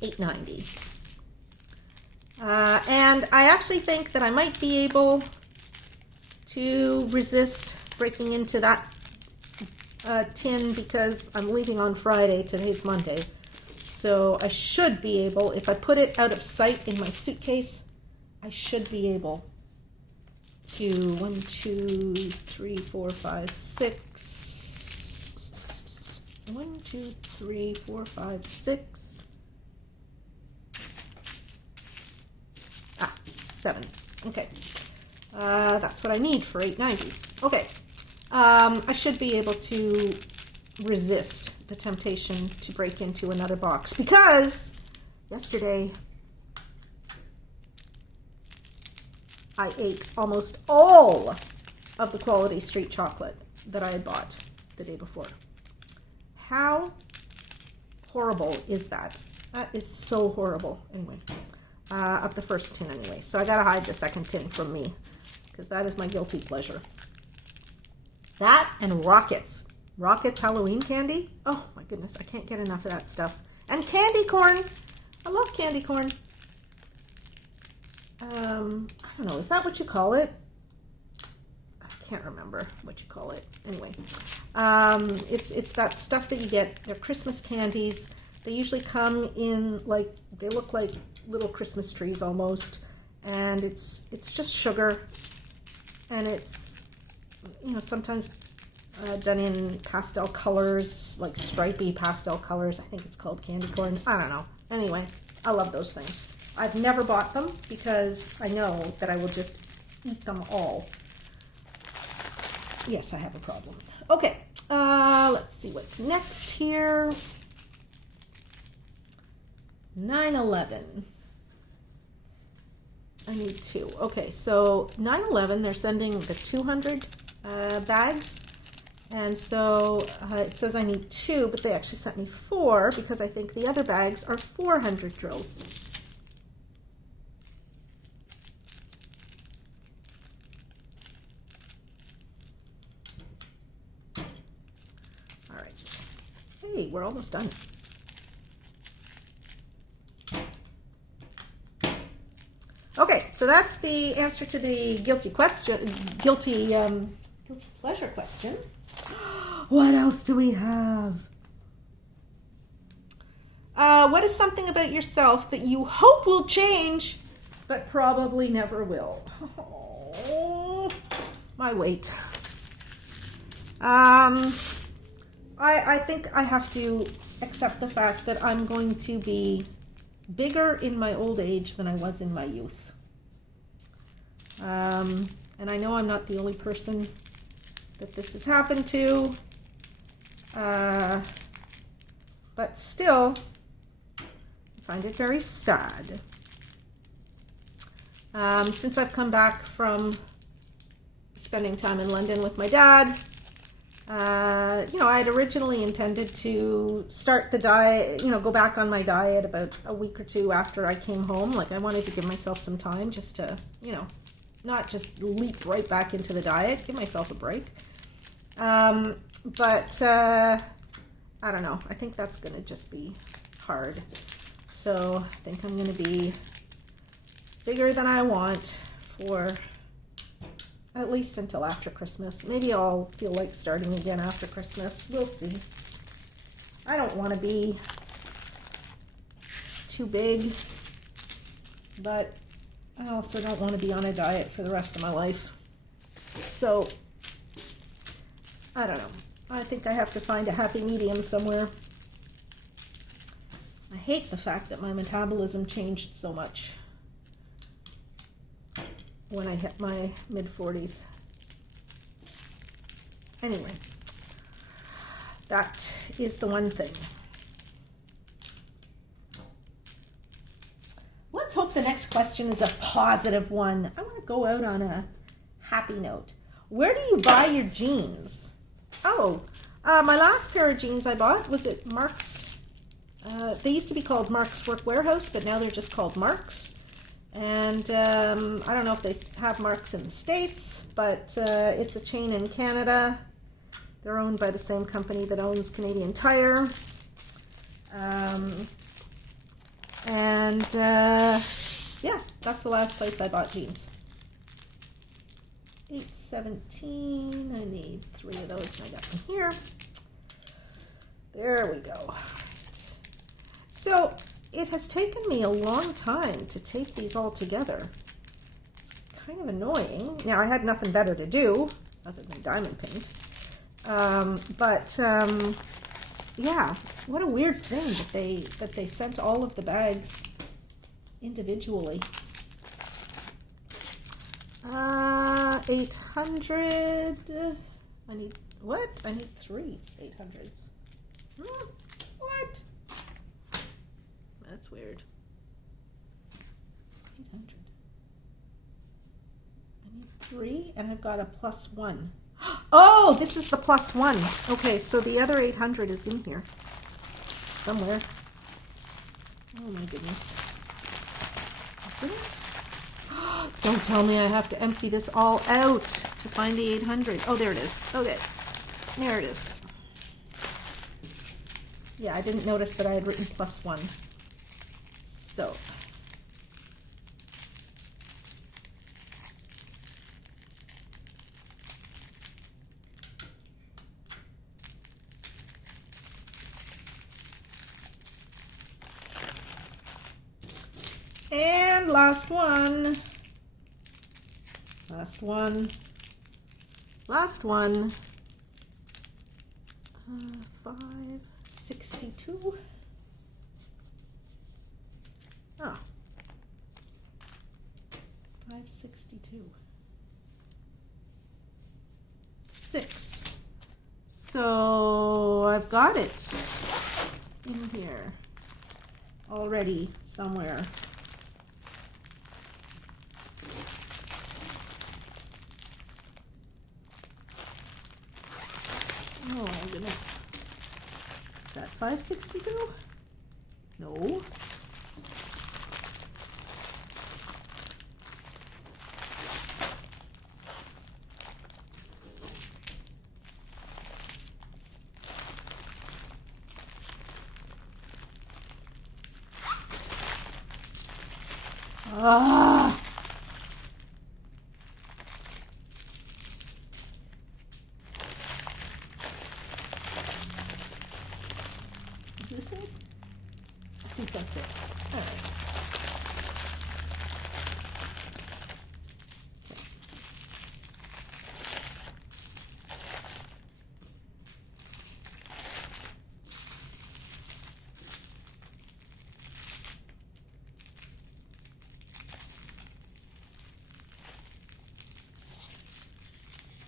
$8.90. And I actually think that I might be able to resist breaking into that tin because I'm leaving on Friday. Today's Monday. So I should be able, if I put it out of sight in my suitcase, I should be able to 1, 2, 3, 4, 5, 6. 1, 2, 3, 4, 5, 6. 7. Okay. That's what I need for $8.90. Okay. I should be able to resist the temptation to break into another box because yesterday I ate almost all of the quality street chocolate that I had bought the day before. How horrible is that? That is so horrible. Anyway, of the first tin anyway. So I gotta hide the second tin from me because that is my guilty pleasure. That and Rockets. Rockets Halloween candy. Oh my goodness, I can't get enough of that stuff. And candy corn. I love candy corn. I don't know, is that what you call it? I can't remember what you call it. Anyway, it's that stuff that you get. They're Christmas candies. They usually come in they look like little Christmas trees almost, and it's just sugar, and it's sometimes done in pastel colors, like stripy pastel colors. I think it's called candy corn. I don't know. Anyway, I love those things. I've never bought them because I know that I will just eat them all. Yes, I have a problem. Okay, let's see what's next here. 9/11. I need 2. Okay, so 9/11, they're sending the 200 bags. And so it says I need 2, but they actually sent me 4 because I think the other bags are 400 drills. All right. Hey, we're almost done. Okay, so that's the answer to the guilty pleasure question. What else do we have? What is something about yourself that you hope will change, but probably never will? Oh, my weight. I think I have to accept the fact that I'm going to be bigger in my old age than I was in my youth. And I know I'm not the only person that this has happened to. But still, I find it very sad. Since I've come back from spending time in London with my dad, I had originally intended to start the diet, go back on my diet about a week or 2 after I came home. I wanted to give myself some time just to, not just leap right back into the diet, give myself a break. But I don't know. I think that's going to just be hard. So I think I'm going to be bigger than I want for at least until after Christmas. Maybe I'll feel like starting again after Christmas. We'll see. I don't want to be too big, but I also don't want to be on a diet for the rest of my life. So I don't know. I think I have to find a happy medium somewhere. I hate the fact that my metabolism changed so much. when I hit my mid-40s. Anyway, that is the one thing. Let's hope the next question is a positive one. I want to go out on a happy note. Where do you buy your jeans? Oh, my last pair of jeans I bought was at Mark's. They used to be called Mark's Work Warehouse, but now they're just called Mark's. And I don't know if they have Mark's in the States, but it's a chain in Canada. They're owned by the same company that owns Canadian Tire. Yeah, that's the last place I bought jeans. 817, I need 3 of those, and I got them here. There we go. So it has taken me a long time to tape these all together. It's kind of annoying. Now, I had nothing better to do other than diamond paint. Yeah, what a weird thing that they sent all of the bags individually. 800. I need what? I need 3 800s. What? That's weird. 800. I need 3, and I've got a +1. Oh, this is the +1. Okay, so the other 800 is in here somewhere. Oh my goodness. Isn't it? Don't tell me I have to empty this all out to find the 800. Oh, there it is. Okay, there it is. Yeah, I didn't notice that I had written +1. So. And last one. Last one. Last one. 562. Ah. 562. 6. So I've got it in here already somewhere. Oh my goodness. Is that 562? No. Ah. Is this it? I think that's it. All right.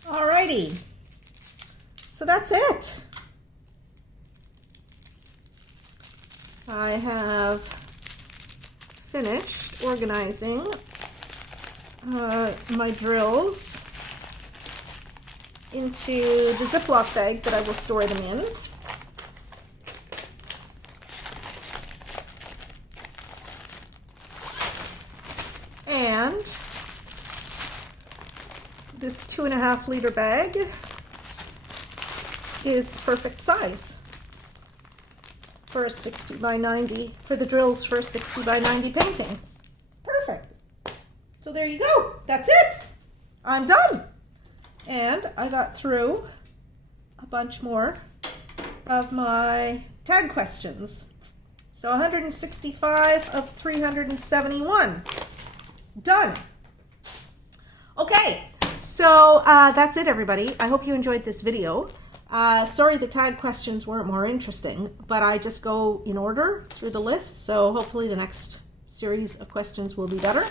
Alrighty, so that's it. I have finished organizing my drills into the Ziploc bag that I will store them in. And this 2.5 liter bag is the perfect size for a 60 by 90, for the drills for a 60 by 90 painting. Perfect. So there you go. That's it. I'm done. And I got through a bunch more of my tag questions. So 165 of 371. Done. Okay. So that's it, everybody. I hope you enjoyed this video. Sorry the tag questions weren't more interesting, but I just go in order through the list, so hopefully the next series of questions will be better.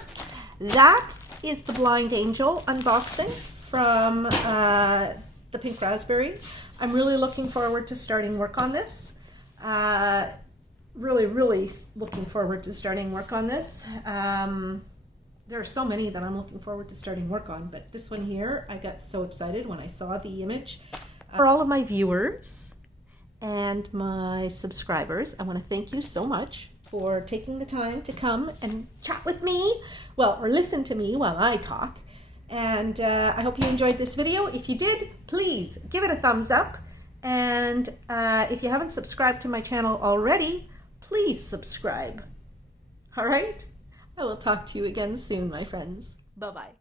That is the Blind Angel unboxing from the Pink Razzberry. I'm really looking forward to starting work on this. Really looking forward to starting work on this. There are so many that I'm looking forward to starting work on, but this one here, I got so excited when I saw the image. For all of my viewers and my subscribers, I want to thank you so much for taking the time to come and chat with me, well, or listen to me while I talk. And I hope you enjoyed this video. If you did, please give it a thumbs up. And if you haven't subscribed to my channel already, please subscribe. All right? I will talk to you again soon, my friends. Bye-bye.